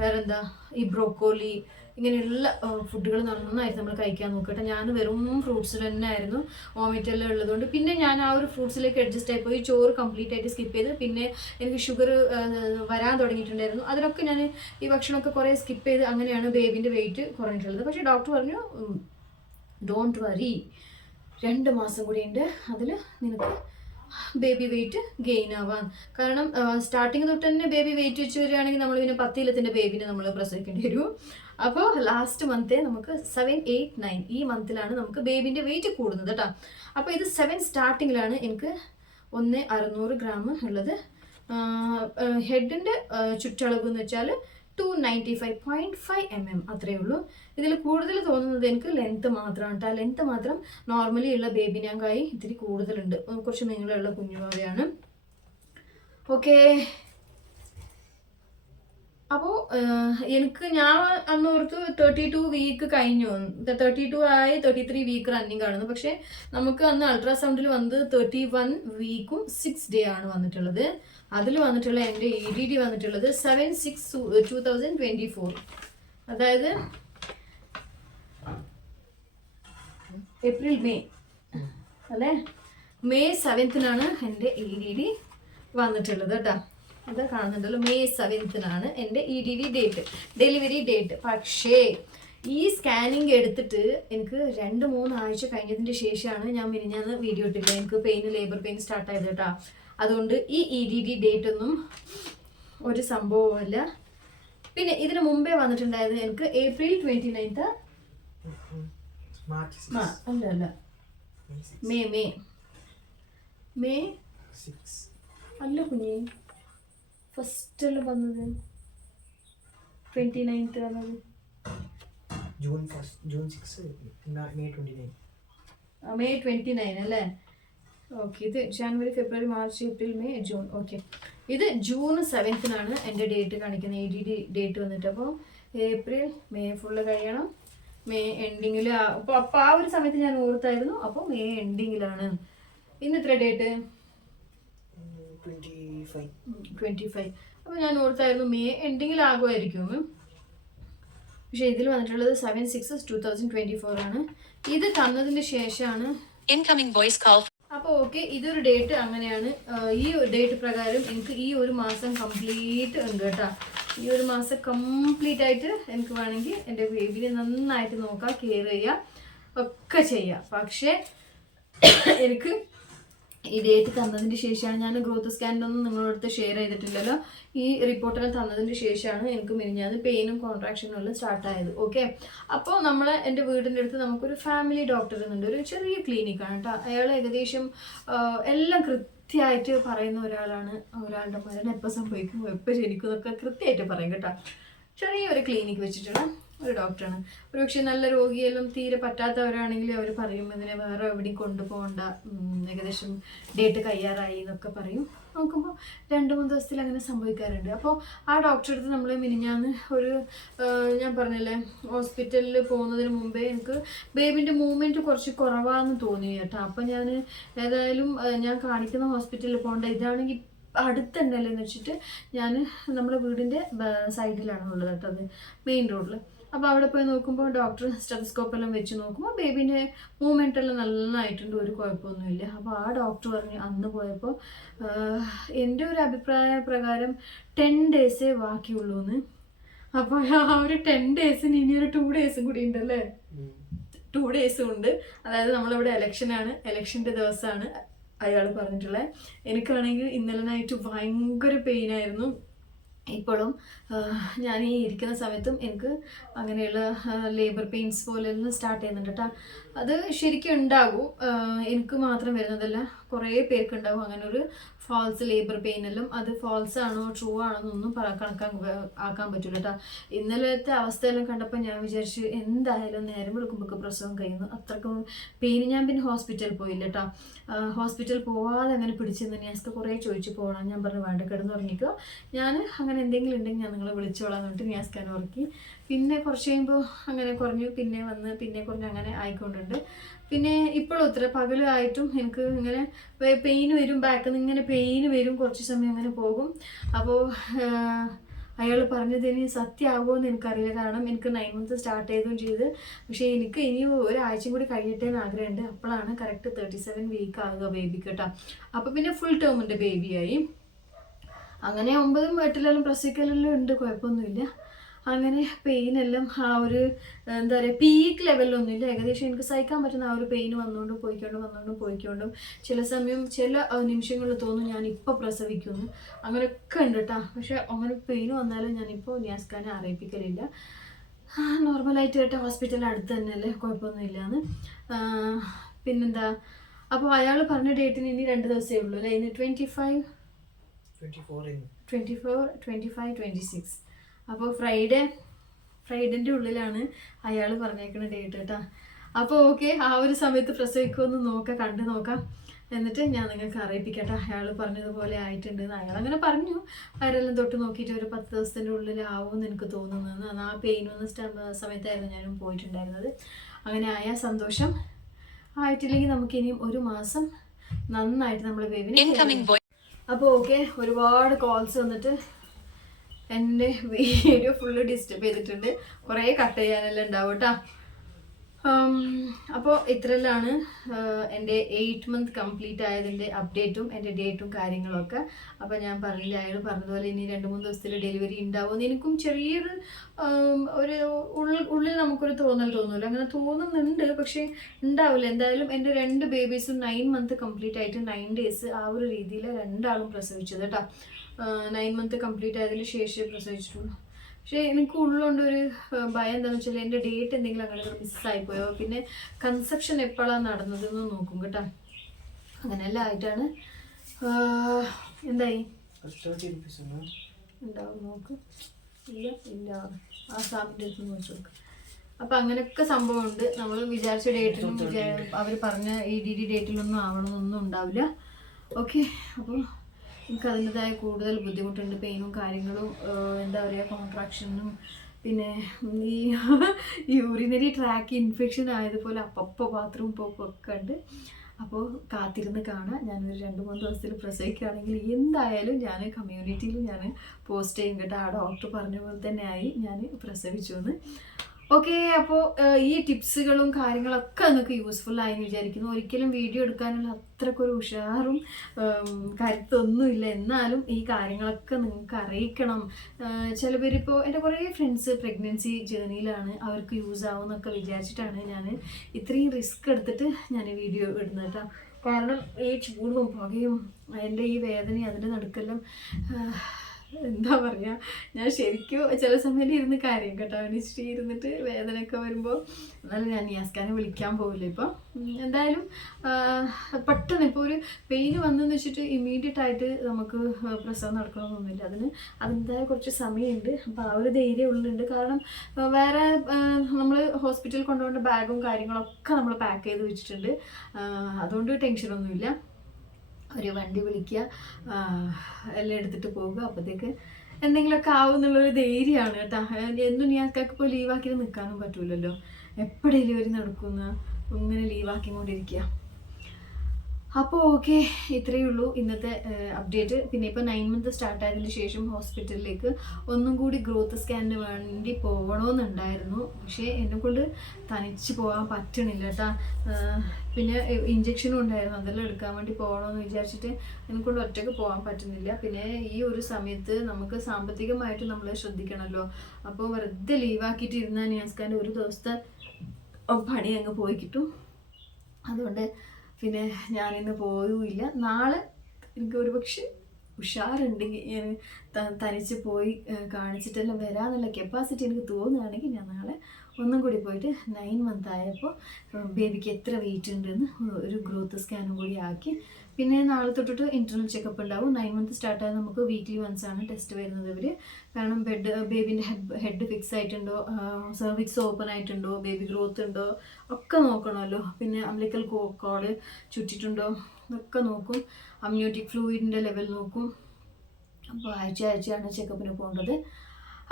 വേറെന്താ ഈ ബ്രോക്കോലി, ഇങ്ങനെയുള്ള ഫുഡുകൾ നന്നായിട്ട് നമ്മൾ കഴിക്കാൻ നോക്കട്ടെ. ഞാൻ വെറും ഫ്രൂട്ട്സിൽ തന്നെ ആയിരുന്നു, വോമിറ്റെല്ലാം ഉള്ളതുകൊണ്ട്. പിന്നെ ഞാൻ ആ ഒരു ഫ്രൂട്ട്സിലേക്ക് അഡ്ജസ്റ്റ് ആയിപ്പോയി. ചോറ് കംപ്ലീറ്റ് ആയിട്ട് സ്കിപ്പ് ചെയ്ത്, പിന്നെ എനിക്ക് ഷുഗർ വരാൻ തുടങ്ങിയിട്ടുണ്ടായിരുന്നു. അതിനൊക്കെ ഞാൻ ഈ ഭക്ഷണമൊക്കെ കുറേ സ്കിപ്പ് ചെയ്ത് അങ്ങനെയാണ് ബേബിൻ്റെ വെയിറ്റ് കുറഞ്ഞിട്ടുള്ളത്. പക്ഷേ ഡോക്ടർ പറഞ്ഞു ഡോണ്ട് വറി, 2 മാസം കൂടിയുണ്ട്, അതിൽ നിനക്ക് ബേബി വെയിറ്റ് ഗെയിൻ ആവാൻ. കാരണം സ്റ്റാർട്ടിങ് തൊട്ട് തന്നെ ബേബി വെയിറ്റ് വെച്ച് വരികയാണെങ്കിൽ നമ്മൾ പിന്നെ 10 ഇലത്തിൻ്റെ ബേബിനെ നമ്മൾ പ്രസവിക്കേണ്ടി വരും. അപ്പോൾ ലാസ്റ്റ് മന്തേ നമുക്ക് 7, 8, 9 ഈ മന്തിലാണ് നമുക്ക് ബേബിൻ്റെ വെയിറ്റ് കൂടുന്നത് കേട്ടോ. അപ്പോൾ ഇത് 7 സ്റ്റാർട്ടിങ്ങിലാണ് എനിക്ക് 600 ഗ്രാം ഉള്ളത്. ഹെഡിൻ്റെ ചുറ്റളവ് എന്ന് വെച്ചാൽ 295.5 mm അത്രയേ ഉള്ളൂ. ഇതിൽ കൂടുതൽ തോന്നുന്നത് എനിക്ക് ലെങ്ത്ത് മാത്രമാണ് കേട്ടോ. ലെങ്ത്ത് മാത്രം നോർമലി ഉള്ള ബേബിനേക്കായി ഇത്തിരി കൂടുതലുണ്ട്, കുറച്ച് നീളമുള്ള കുഞ്ഞുവാവയാണ്. ഓക്കെ, അപ്പോൾ ഞാൻ അന്നോർത്ത് 32 വീക്ക് കഴിഞ്ഞു, 32 ആയി 33 വീക്ക് റണ്ണിങ് കാണുന്നു. പക്ഷേ നമുക്ക് അന്ന് അൾട്രാസൗണ്ടിൽ വന്നത് 31 വീക്കും 6 ഡേ ആണ് വന്നിട്ടുള്ളത്. അതിൽ വന്നിട്ടുള്ള എൻ്റെ EDD വന്നിട്ടുള്ളത് 7/6/2024, അതായത് മെയ് അല്ലേ, May 7th എൻ്റെ EDD വന്നിട്ടുള്ളത് കേട്ടോ. അത് കാണുന്നുണ്ടല്ലോ, May 7th എൻ്റെ EDD ഡേറ്റ്, ഡെലിവറി ഡേറ്റ്. പക്ഷേ ഈ സ്കാനിങ് എടുത്തിട്ട് എനിക്ക് 2-3 ആഴ്ച കഴിഞ്ഞതിൻ്റെ ശേഷമാണ് ഞാൻ മിനിഞ്ഞാന്ന് വീഡിയോ ഇട്ടില്ല, എനിക്ക് ലേബർ പെയിൻ സ്റ്റാർട്ടായത് കേട്ടോ. അതുകൊണ്ട് ഈ EDD ഡേറ്റ് ഒന്നും ഒരു സംഭവമല്ല. പിന്നെ ഇതിന് മുമ്പേ വന്നിട്ടുണ്ടായത് എനിക്ക് April 29th അല്ല May 6 അല്ല കുഞ്ഞി, ഫസ്റ്റെല്ലാം വന്നത് 29th വന്നത് May 29 അല്ലേ. ഓക്കെ, ഇത് ജനുവരി, ഫെബ്രുവരി, March, April, May, June. Okay, ഇത് June 7th എൻ്റെ ഡേറ്റ് കാണിക്കുന്നത്, EDD ഡേറ്റ് വന്നിട്ട്. അപ്പോൾ ഏപ്രിൽ, മെയ് ഫുള്ള് കഴിയണം, മെയ് എൻഡിങ്ങിൽ. അപ്പോൾ ആ ഒരു സമയത്ത് ഞാൻ ഓർത്തായിരുന്നു. അപ്പോൾ മെയ് എൻഡിങ്ങിലാണ്. ഇന്ന് എത്ര ഡേറ്റ്? 25. അപ്പോൾ ഞാൻ ഓർത്തായിരുന്നു മെയ് എൻഡിങ്ങിലാകുമായിരിക്കും. പക്ഷേ ഇതിൽ വന്നിട്ടുള്ളത് 7/6/2024 ആണ്. ഇത് തന്നതിന് ശേഷമാണ് ഇൻകമിംഗ് വോയിസ് കോൾ. അപ്പോൾ ഓക്കെ, ഇതൊരു ഡേറ്റ് അങ്ങനെയാണ്. ഈ ഡേറ്റ് പ്രകാരം എനിക്ക് ഈ ഒരു മാസം കംപ്ലീറ്റ് ഉണ്ട് കേട്ടോ. ഈ ഒരു മാസം കംപ്ലീറ്റ് ആയിട്ട് എനിക്ക് വേണമെങ്കിൽ എൻ്റെ ബേബിനെ നന്നായിട്ട് നോക്കാം, കെയർ ചെയ്യുക ഒക്കെ ചെയ്യാം. പക്ഷേ എനിക്ക് ഈ ഡേറ്റ് തന്നതിന് ശേഷമാണ്, ഞാൻ ഗ്രോത്ത് സ്കാനിലൊന്നും നിങ്ങളുടെ അടുത്ത് ഷെയർ ചെയ്തിട്ടില്ലല്ലോ, ഈ റിപ്പോർട്ടെല്ലാം തന്നതിന് ശേഷമാണ് എനിക്ക് മിനിഞ്ഞാന്ന് പെയിനും കോൺട്രാക്ഷനും എല്ലാം സ്റ്റാർട്ടായത്. ഓക്കെ, അപ്പോൾ എൻ്റെ വീടിൻ്റെ അടുത്ത് നമുക്കൊരു ഫാമിലി ഡോക്ടർ എന്നുണ്ട്, ഒരു ചെറിയ ക്ലിനിക്കാണ് കേട്ടോ. അയാൾ ഏകദേശം എല്ലാം കൃത്യമായിട്ട് പറയുന്ന ഒരാളാണ്. ഒരാളുടെ മരണം എപ്പോൾ സംഭവിക്കും, എപ്പോൾ ജനിക്കും എന്നൊക്കെ കൃത്യമായിട്ട് പറയും കേട്ടോ. ചെറിയൊരു ക്ലിനിക്ക് വെച്ചിട്ടുള്ള ഒരു ഡോക്ടറാണ്. ഒരുപക്ഷെ നല്ല രോഗിയെല്ലാം തീരെ പറ്റാത്തവരാണെങ്കിൽ അവർ പറയും ഇതിനെ വേറെ എവിടെയും കൊണ്ടുപോകണ്ട, ഏകദേശം ഡേറ്റ് കഴിയാറായി എന്നൊക്കെ പറയും. നോക്കുമ്പോൾ 2-3 ദിവസത്തിൽ അങ്ങനെ സംഭവിക്കാറുണ്ട്. അപ്പോൾ ആ ഡോക്ടറെ അടുത്ത് നമ്മൾ മിനിഞ്ഞാന്ന് ഞാൻ പറഞ്ഞില്ലേ, ഹോസ്പിറ്റലിൽ പോകുന്നതിന് മുമ്പേ എനിക്ക് ബേബിൻ്റെ മൂവ്മെൻറ്റ് കുറച്ച് കുറവാണെന്ന് തോന്നി കേട്ടോ. അപ്പോൾ ഞാൻ ഏതായാലും ഞാൻ കാണിക്കുന്ന ഹോസ്പിറ്റലിൽ പോകേണ്ട, ഇതാണെങ്കിൽ അടുത്തുണ്ടല്ലോ എന്ന് വെച്ചിട്ട് ഞാൻ നമ്മുടെ വീടിൻ്റെ സൈഡിലാണ് ഉള്ളത് കേട്ടോ, അത് മെയിൻ റോഡിൽ. അപ്പോൾ അവിടെ പോയി നോക്കുമ്പോൾ ഡോക്ടർ സ്റ്റെതസ്കോപ്പ് എല്ലാം വെച്ച് നോക്കുമ്പോൾ ബേബീൻ്റെ മൂവ്മെൻ്റ് എല്ലാം നന്നായിട്ടുണ്ട്, ഒരു കുഴപ്പമൊന്നുമില്ല. അപ്പോൾ ആ ഡോക്ടർ പറഞ്ഞു അന്ന് പോയപ്പോൾ എൻ്റെ ഒരു അഭിപ്രായ പ്രകാരം 10 ഡേയ്സേ ബാക്കിയുള്ളൂ എന്ന്. അപ്പോൾ ആ ഒരു 10 ഡേയ്സിന് ഇനി ഒരു 2 ഡേയ്സും കൂടി ഉണ്ടല്ലേ, 2 ഡേയ്സും ഉണ്ട്. അതായത് നമ്മളിവിടെ ഇലക്ഷൻ്റെ ദിവസമാണ് അയാൾ പറഞ്ഞിട്ടുള്ളത്. എനിക്കാണെങ്കിൽ ഇന്നലെ നൈറ്റ് ഭയങ്കര പെയിനായിരുന്നു. ഇപ്പോഴും ഞാൻ ഈ ഇരിക്കുന്ന സമയത്തും എനിക്ക് അങ്ങനെയുള്ള ലേബർ പെയിൻസ് പോലെല്ലാം സ്റ്റാർട്ട് ചെയ്യുന്നുണ്ട് കേട്ടോ. അത് ശരിക്കും ഉണ്ടാകും, എനിക്ക് മാത്രം വരുന്നതല്ല, കുറേ പേർക്ക് ഉണ്ടാകും അങ്ങനെ ഒരു ഫാൾസ് ലേബർ പെയിൻ എല്ലാം. അത് ഫാൾസ് ആണോ ട്രൂ ആണോ എന്നൊന്നും ആക്കാൻ പറ്റില്ല കേട്ടോ. ഇന്നലത്തെ അവസ്ഥയെല്ലാം കണ്ടപ്പോൾ ഞാൻ വിചാരിച്ചു എന്തായാലും നേരം വിളിക്കുമ്പോൾ പ്രസവം കഴിയുന്നു, അത്രക്കും പെയിൻ. ഞാൻ പിന്നെ ഹോസ്പിറ്റലിൽ പോയില്ല കേട്ടോ. ഹോസ്പിറ്റലിൽ പോവാതെ അങ്ങനെ പിടിച്ചിരുന്നു. നിയാസ്ക കുറേ ചോദിച്ചു പോകണം, ഞാൻ പറഞ്ഞു വേണ്ട കിടന്നുറങ്ങിക്കോ, ഞാൻ അങ്ങനെ എന്തെങ്കിലും ഉണ്ടെങ്കിൽ ഞാൻ നിങ്ങളെ വിളിച്ചോളാന്ന് പറഞ്ഞിട്ട് നിയാസ്കാനെ ഉറക്കി. പിന്നെ കുറച്ച് കഴിയുമ്പോൾ അങ്ങനെ കുറഞ്ഞു, പിന്നെ വന്ന് പിന്നെ കുറഞ്ഞ് അങ്ങനെ ആയിക്കൊണ്ടുണ്ട്. പിന്നെ ഇപ്പോഴും ഇത്ര പകലായിട്ടും എനിക്ക് ഇങ്ങനെ പെയിൻ വരും, ബാക്കിൽ നിന്ന് ഇങ്ങനെ പെയിൻ വരും, കുറച്ച് സമയം അങ്ങനെ പോകും. അപ്പോൾ അയാൾ പറഞ്ഞതിന് സത്യമാകുമോ എന്ന് എനിക്കറിയില്ല, കാരണം എനിക്ക് 9 months സ്റ്റാർട്ട് ചെയ്തും ചെയ്ത്. പക്ഷേ എനിക്ക് ഇനി ഒരാഴ്ചയും കൂടി കഴിയട്ടെ എന്ന് ആഗ്രഹമുണ്ട്. അപ്പോഴാണ് കറക്റ്റ് 37 വീക്ക് ആകുക ബേബിക്ക് കേട്ടോ. അപ്പോൾ പിന്നെ ഫുൾ ടേമിൻ്റെ ബേബിയായി. അങ്ങനെ 9 8 പ്രസവിക്കലെല്ലാം ഉണ്ട്, കുഴപ്പമൊന്നുമില്ല. അങ്ങനെ പെയിനെല്ലാം ആ ഒരു എന്താ പറയുക പീക്ക് ലെവലിലൊന്നുമില്ല, ഏകദേശം എനിക്ക് സഹിക്കാൻ പറ്റുന്ന ആ ഒരു പെയിൻ വന്നുകൊണ്ടും പോയിക്കൊണ്ടും ചില സമയം ചില നിമിഷങ്ങളിൽ തോന്നും ഞാൻ ഇപ്പോൾ പ്രസവിക്കുന്നു, അങ്ങനെയൊക്കെ ഉണ്ട് കേട്ടോ. പക്ഷെ അങ്ങനെ പെയിൻ വന്നാലും ഞാനിപ്പോൾ നിയാസ്കാനെ അറിയിപ്പിക്കലില്ല. നോർമലായിട്ട് കേട്ടോ, ഹോസ്പിറ്റൽ അടുത്ത് തന്നെയല്ലേ, കുഴപ്പമൊന്നുമില്ലാന്ന്. പിന്നെന്താ, അപ്പോൾ അയാൾ പറഞ്ഞ ഡേറ്റിന് ഇനി 2 ദിവസമേ ഉള്ളൂ അല്ലേ, ഇന്ന് 24, 25, 26. അപ്പോൾ ഫ്രൈഡേൻ്റെ ഉള്ളിലാണ് അയാൾ പറഞ്ഞേക്കുന്ന ഡേറ്റ് കേട്ടോ. അപ്പോൾ ഓക്കെ, ആ ഒരു സമയത്ത് പ്രസവിക്കുമെന്ന് കണ്ടു നോക്കാം, എന്നിട്ട് ഞാൻ നിങ്ങൾക്ക് അറിയിപ്പിക്കട്ടെ. അയാൾ പറഞ്ഞതുപോലെ ആയിട്ടുണ്ടെന്ന് അയാൾ അങ്ങനെ പറഞ്ഞു. വയറെല്ലാം തൊട്ട് നോക്കിയിട്ട് ഒരു 10 ദിവസത്തിൻ്റെ ഉള്ളിലാവുമെന്ന് എനിക്ക് തോന്നുന്നതെന്ന്. ആ പെയിൻ വന്ന സമയത്തായിരുന്നു ഞാനും പോയിട്ടുണ്ടായിരുന്നത്. അങ്ങനെ ആയാൽ സന്തോഷം, ആയിട്ടില്ലെങ്കിൽ നമുക്കിനിയും 1 മാസം നന്നായിട്ട് നമ്മൾ ബേബിനെ. അപ്പോൾ ഓക്കെ, ഒരുപാട് കോൾസ് വന്നിട്ട് എൻ്റെ വീഡിയോ ഫുള്ള് ഡിസ്റ്റർബ് ചെയ്തിട്ടുണ്ട്, കുറേ കട്ട് ചെയ്യാനെല്ലാം ഉണ്ടാവും കേട്ടോ. അപ്പോൾ ഇത്രയെല്ലാണ് എൻ്റെ 8 month കംപ്ലീറ്റ് ആയതിൻ്റെ അപ്ഡേറ്റും എൻ്റെ ഡേറ്റും കാര്യങ്ങളൊക്കെ. അപ്പോൾ ഞാൻ പറഞ്ഞില്ല, അയാൾ പറഞ്ഞതുപോലെ ഇനി 2-3 ദിവസത്തിൽ ഡെലിവറി ഉണ്ടാവുമെന്ന് എനിക്കും ചെറിയൊരു ഒരു ഉള്ളിൽ നമുക്കൊരു തോന്നൂല, അങ്ങനെ തോന്നുന്നുണ്ട്, പക്ഷേ ഉണ്ടാവില്ല. എന്തായാലും എൻ്റെ 2 ബേബീസും 9 month കംപ്ലീറ്റ് ആയിട്ട് 9 days ആ ഒരു രീതിയിൽ രണ്ടാളും പ്രസവിച്ചത് കേട്ടോ. 9 month കംപ്ലീറ്റ് ആയതിന് ശേഷം പ്രസവിച്ചിട്ടുള്ളൂ. പക്ഷേ എനിക്ക് ഉള്ളുകൊണ്ടൊരു ഭയം എന്താണെന്ന് വെച്ചാൽ എൻ്റെ ഡേറ്റ് എന്തെങ്കിലും അങ്ങനെ മിസ്സായിപ്പോയോ, പിന്നെ കൺസെപ്ഷൻ എപ്പോഴാണ് നടന്നതെന്ന് നോക്കും കേട്ടോ. അങ്ങനെയെല്ലാം ആയിട്ടാണ്. എന്തായി ഉണ്ടാവും നോക്ക്, ഇല്ല ആ സാമിൻ്റെ അടുത്ത് നോക്കി നോക്ക്. അപ്പം അങ്ങനെയൊക്കെ സംഭവമുണ്ട്. നമ്മൾ വിചാരിച്ച ഡേറ്റിലും അവർ പറഞ്ഞ ഈ ഡേറ്റിലൊന്നും ആവണമെന്നൊന്നും ഉണ്ടാവില്ല. ഓക്കെ, അപ്പോൾ എനിക്ക് അതിൻ്റെതായ കൂടുതൽ ബുദ്ധിമുട്ടുണ്ട്, പെയിനും കാര്യങ്ങളും, എന്താ പറയുക കോൺട്രാക്ഷനും, പിന്നെ ഈ യൂറിനറി ട്രാക്ക് ഇൻഫെക്ഷൻ ആയതുപോലെ അപ്പപ്പോൾ ബാത്റൂം പോക്കൊക്കെ ഉണ്ട്. അപ്പോൾ കാത്തിരുന്ന് കാണാം. ഞാനൊരു 2-3 ദിവസത്തിൽ പ്രസവിക്കുകയാണെങ്കിൽ എന്തായാലും ഞാൻ കമ്മ്യൂണിറ്റിയിൽ ഞാൻ പോസ്റ്റ് ചെയ്യും കേട്ടോ. ആ ഡോക്ടർ പറഞ്ഞ പോലെ തന്നെ ആയി, ഞാൻ പ്രസവിച്ചു എന്ന്. ഓക്കെ, അപ്പോൾ ഈ ടിപ്സുകളും കാര്യങ്ങളൊക്കെ നിങ്ങൾക്ക് യൂസ്ഫുൾ ആയെന്ന് വിചാരിക്കുന്നു. ഒരിക്കലും വീഡിയോ എടുക്കാനുള്ള അത്രക്കൊരു ഉഷാറും കരുത്തൊന്നുമില്ല, എന്നാലും ഈ കാര്യങ്ങളൊക്കെ നിങ്ങൾക്ക് അറിയിക്കണം. ചില പേരിപ്പോൾ എൻ്റെ കുറേ ഫ്രണ്ട്സ് പ്രഗ്നൻസി ജേർണിയിലാണ്, അവർക്ക് യൂസ് ആവുമെന്നൊക്കെ വിചാരിച്ചിട്ടാണ് ഞാൻ ഇത്രയും റിസ്ക് എടുത്തിട്ട് ഞാൻ വീഡിയോ ഇടുന്നത് കേട്ടോ. കാരണം ഈ ചൂടും പുകയും അതിൻ്റെ ഈ വേദനയും അതിൻ്റെ നടുക്കെല്ലാം എന്താ പറയുക, ഞാൻ ശരിക്കും ചില സമയത്ത് ഇരുന്ന് കാര്യം കേട്ടോ, അവനിച്ചിട്ട് ഇരുന്നിട്ട് വേദനയൊക്കെ വരുമ്പോൾ. എന്നാലും ഞാൻ നിയാസ്കാനെ വിളിക്കാൻ പോകില്ല ഇപ്പം. എന്തായാലും പെട്ടെന്ന് ഇപ്പോൾ ഒരു പെയിന് വന്നെന്ന് വെച്ചിട്ട് ഇമ്മീഡിയറ്റ് ആയിട്ട് നമുക്ക് പ്രസവം നടക്കണമെന്നൊന്നുമില്ല. അതിൻ്റെതായ കുറച്ച് സമയമുണ്ട്. അപ്പോൾ ആ ഒരു ധൈര്യം ഉള്ളിലുണ്ട്. കാരണം വേറെ നമ്മൾ ഹോസ്പിറ്റലിൽ കൊണ്ടുപോകേണ്ട ബാഗും കാര്യങ്ങളൊക്കെ നമ്മൾ പാക്ക് ചെയ്ത് വെച്ചിട്ടുണ്ട്. അതുകൊണ്ട് ടെൻഷനൊന്നുമില്ല. ഒരു വണ്ടി വിളിക്കുക, എല്ലാം എടുത്തിട്ട് പോകുക, അപ്പോഴത്തേക്ക് എന്തെങ്കിലുമൊക്കെ ആവും എന്നുള്ളൊരു ധൈര്യമാണ് കേട്ടോ. എന്നും ഞങ്ങൾക്ക് ഇപ്പോൾ ലീവാക്കി നിൽക്കാനും പറ്റൂലല്ലോ. എപ്പോൾ ഡെലിവറി നടക്കുന്ന ഇങ്ങനെ ലീവാക്കിക്കൊണ്ടിരിക്കുക. അപ്പോൾ ഓക്കെ, ഇത്രയേ ഉള്ളൂ ഇന്നത്തെ അപ്ഡേറ്റ്. പിന്നെ ഇപ്പോൾ 9 മന്ത് സ്റ്റാർട്ട് ആയതിന് ശേഷം ഹോസ്പിറ്റലിലേക്ക് ഒന്നും കൂടി ഗ്രോത്ത് സ്കാനിന് വേണ്ടി പോകണമെന്നുണ്ടായിരുന്നു. പക്ഷേ എന്നെക്കൊണ്ട് തനിച്ച് പോകാൻ പറ്റണില്ല കേട്ടോ. പിന്നെ ഇഞ്ചക്ഷനും ഉണ്ടായിരുന്നു, അതെല്ലാം എടുക്കാൻ വേണ്ടി പോകണമെന്ന് വിചാരിച്ചിട്ട് എന്നെക്കൊണ്ട് ഒറ്റയ്ക്ക് പോകാൻ പറ്റുന്നില്ല. പിന്നെ ഈ ഒരു സമയത്ത് നമുക്ക് സാമ്പത്തികമായിട്ട് നമ്മൾ ശ്രദ്ധിക്കണമല്ലോ. അപ്പോൾ വെറുതെ ലീവാക്കിയിട്ട് ഇരുന്നാൽ നിയാസ്കാൻ്റെ ഒരു ദിവസത്തെ പണി അങ്ങ് പോയി കിട്ടും. അതുകൊണ്ട് പിന്നെ ഞാനിന്ന് പോയുമില്ല. നാളെ എനിക്ക് ഒരുപക്ഷെ ഉഷാറുണ്ടെങ്കിൽ ഞാൻ തനിച്ച് പോയി കാണിച്ചിട്ടെല്ലാം വരാമെന്നുള്ള കപ്പാസിറ്റി എനിക്ക് തോന്നുകയാണെങ്കിൽ ഞാൻ നാളെ ഒന്നും കൂടി പോയിട്ട് 9 മന്ത് ആയപ്പോൾ ബേബിക്ക് എത്ര വെയിറ്റ് ഉണ്ടെന്ന് ഒരു ഗ്രോത്ത് സ്കാനും കൂടി ആക്കി. പിന്നെ നാളെ തൊട്ടിട്ട് ഇൻറ്റർണൽ ചെക്കപ്പ് ഉണ്ടാവും. 9 മന്ത് സ്റ്റാർട്ടായാൽ നമുക്ക് വീക്ക്ലി വൺസ് ആണ് ടെസ്റ്റ് വരുന്നത് ഇവർ. കാരണം ബേബീൻ്റെ ഹെഡ് ഫിക്സ് ആയിട്ടുണ്ടോ, സെർവിക്സ് ഓപ്പൺ ആയിട്ടുണ്ടോ, ബേബി ഗ്രോത്ത് ഉണ്ടോ ഒക്കെ നോക്കണമല്ലോ. പിന്നെ അംബ്ലിക്കൽ കോഡ് ചുറ്റിട്ടുണ്ടോ എന്നൊക്കെ നോക്കും. അമ്നിയോട്ടിക് ഫ്ലൂയിഡിൻ്റെ ലെവൽ നോക്കും. അപ്പോൾ ആഴ്ചയാണ് ചെക്കപ്പിന് പോകേണ്ടത്.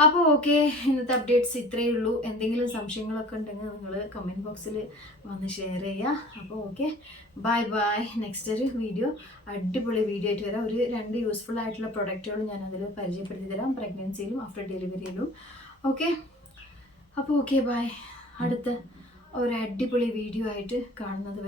അപ്പോൾ ഓക്കെ, ഇന്നത്തെ അപ്ഡേറ്റ്സ് ഇത്രയേ ഉള്ളൂ. എന്തെങ്കിലും സംശയങ്ങളൊക്കെ ഉണ്ടെങ്കിൽ നിങ്ങൾ കമൻറ്റ് ബോക്സിൽ വന്ന് ഷെയർ ചെയ്യുക. അപ്പോൾ ഓക്കെ, ബൈ ബൈ. നെക്സ്റ്റ് ഒരു വീഡിയോ, അടിപൊളി വീഡിയോ ആയിട്ട് വരാം. ഒരു 2 യൂസ്ഫുൾ ആയിട്ടുള്ള പ്രൊഡക്റ്റുകൾ ഞാൻ അതിൽ പരിചയപ്പെടുത്തി തരാം, പ്രഗ്നൻസിയിലും ആഫ്റ്റർ ഡെലിവറിയിലും. ഓക്കെ, അപ്പോൾ ഓക്കെ ബൈ. അടുത്ത ഒരു അടിപൊളി വീഡിയോ ആയിട്ട് കാണുന്നത്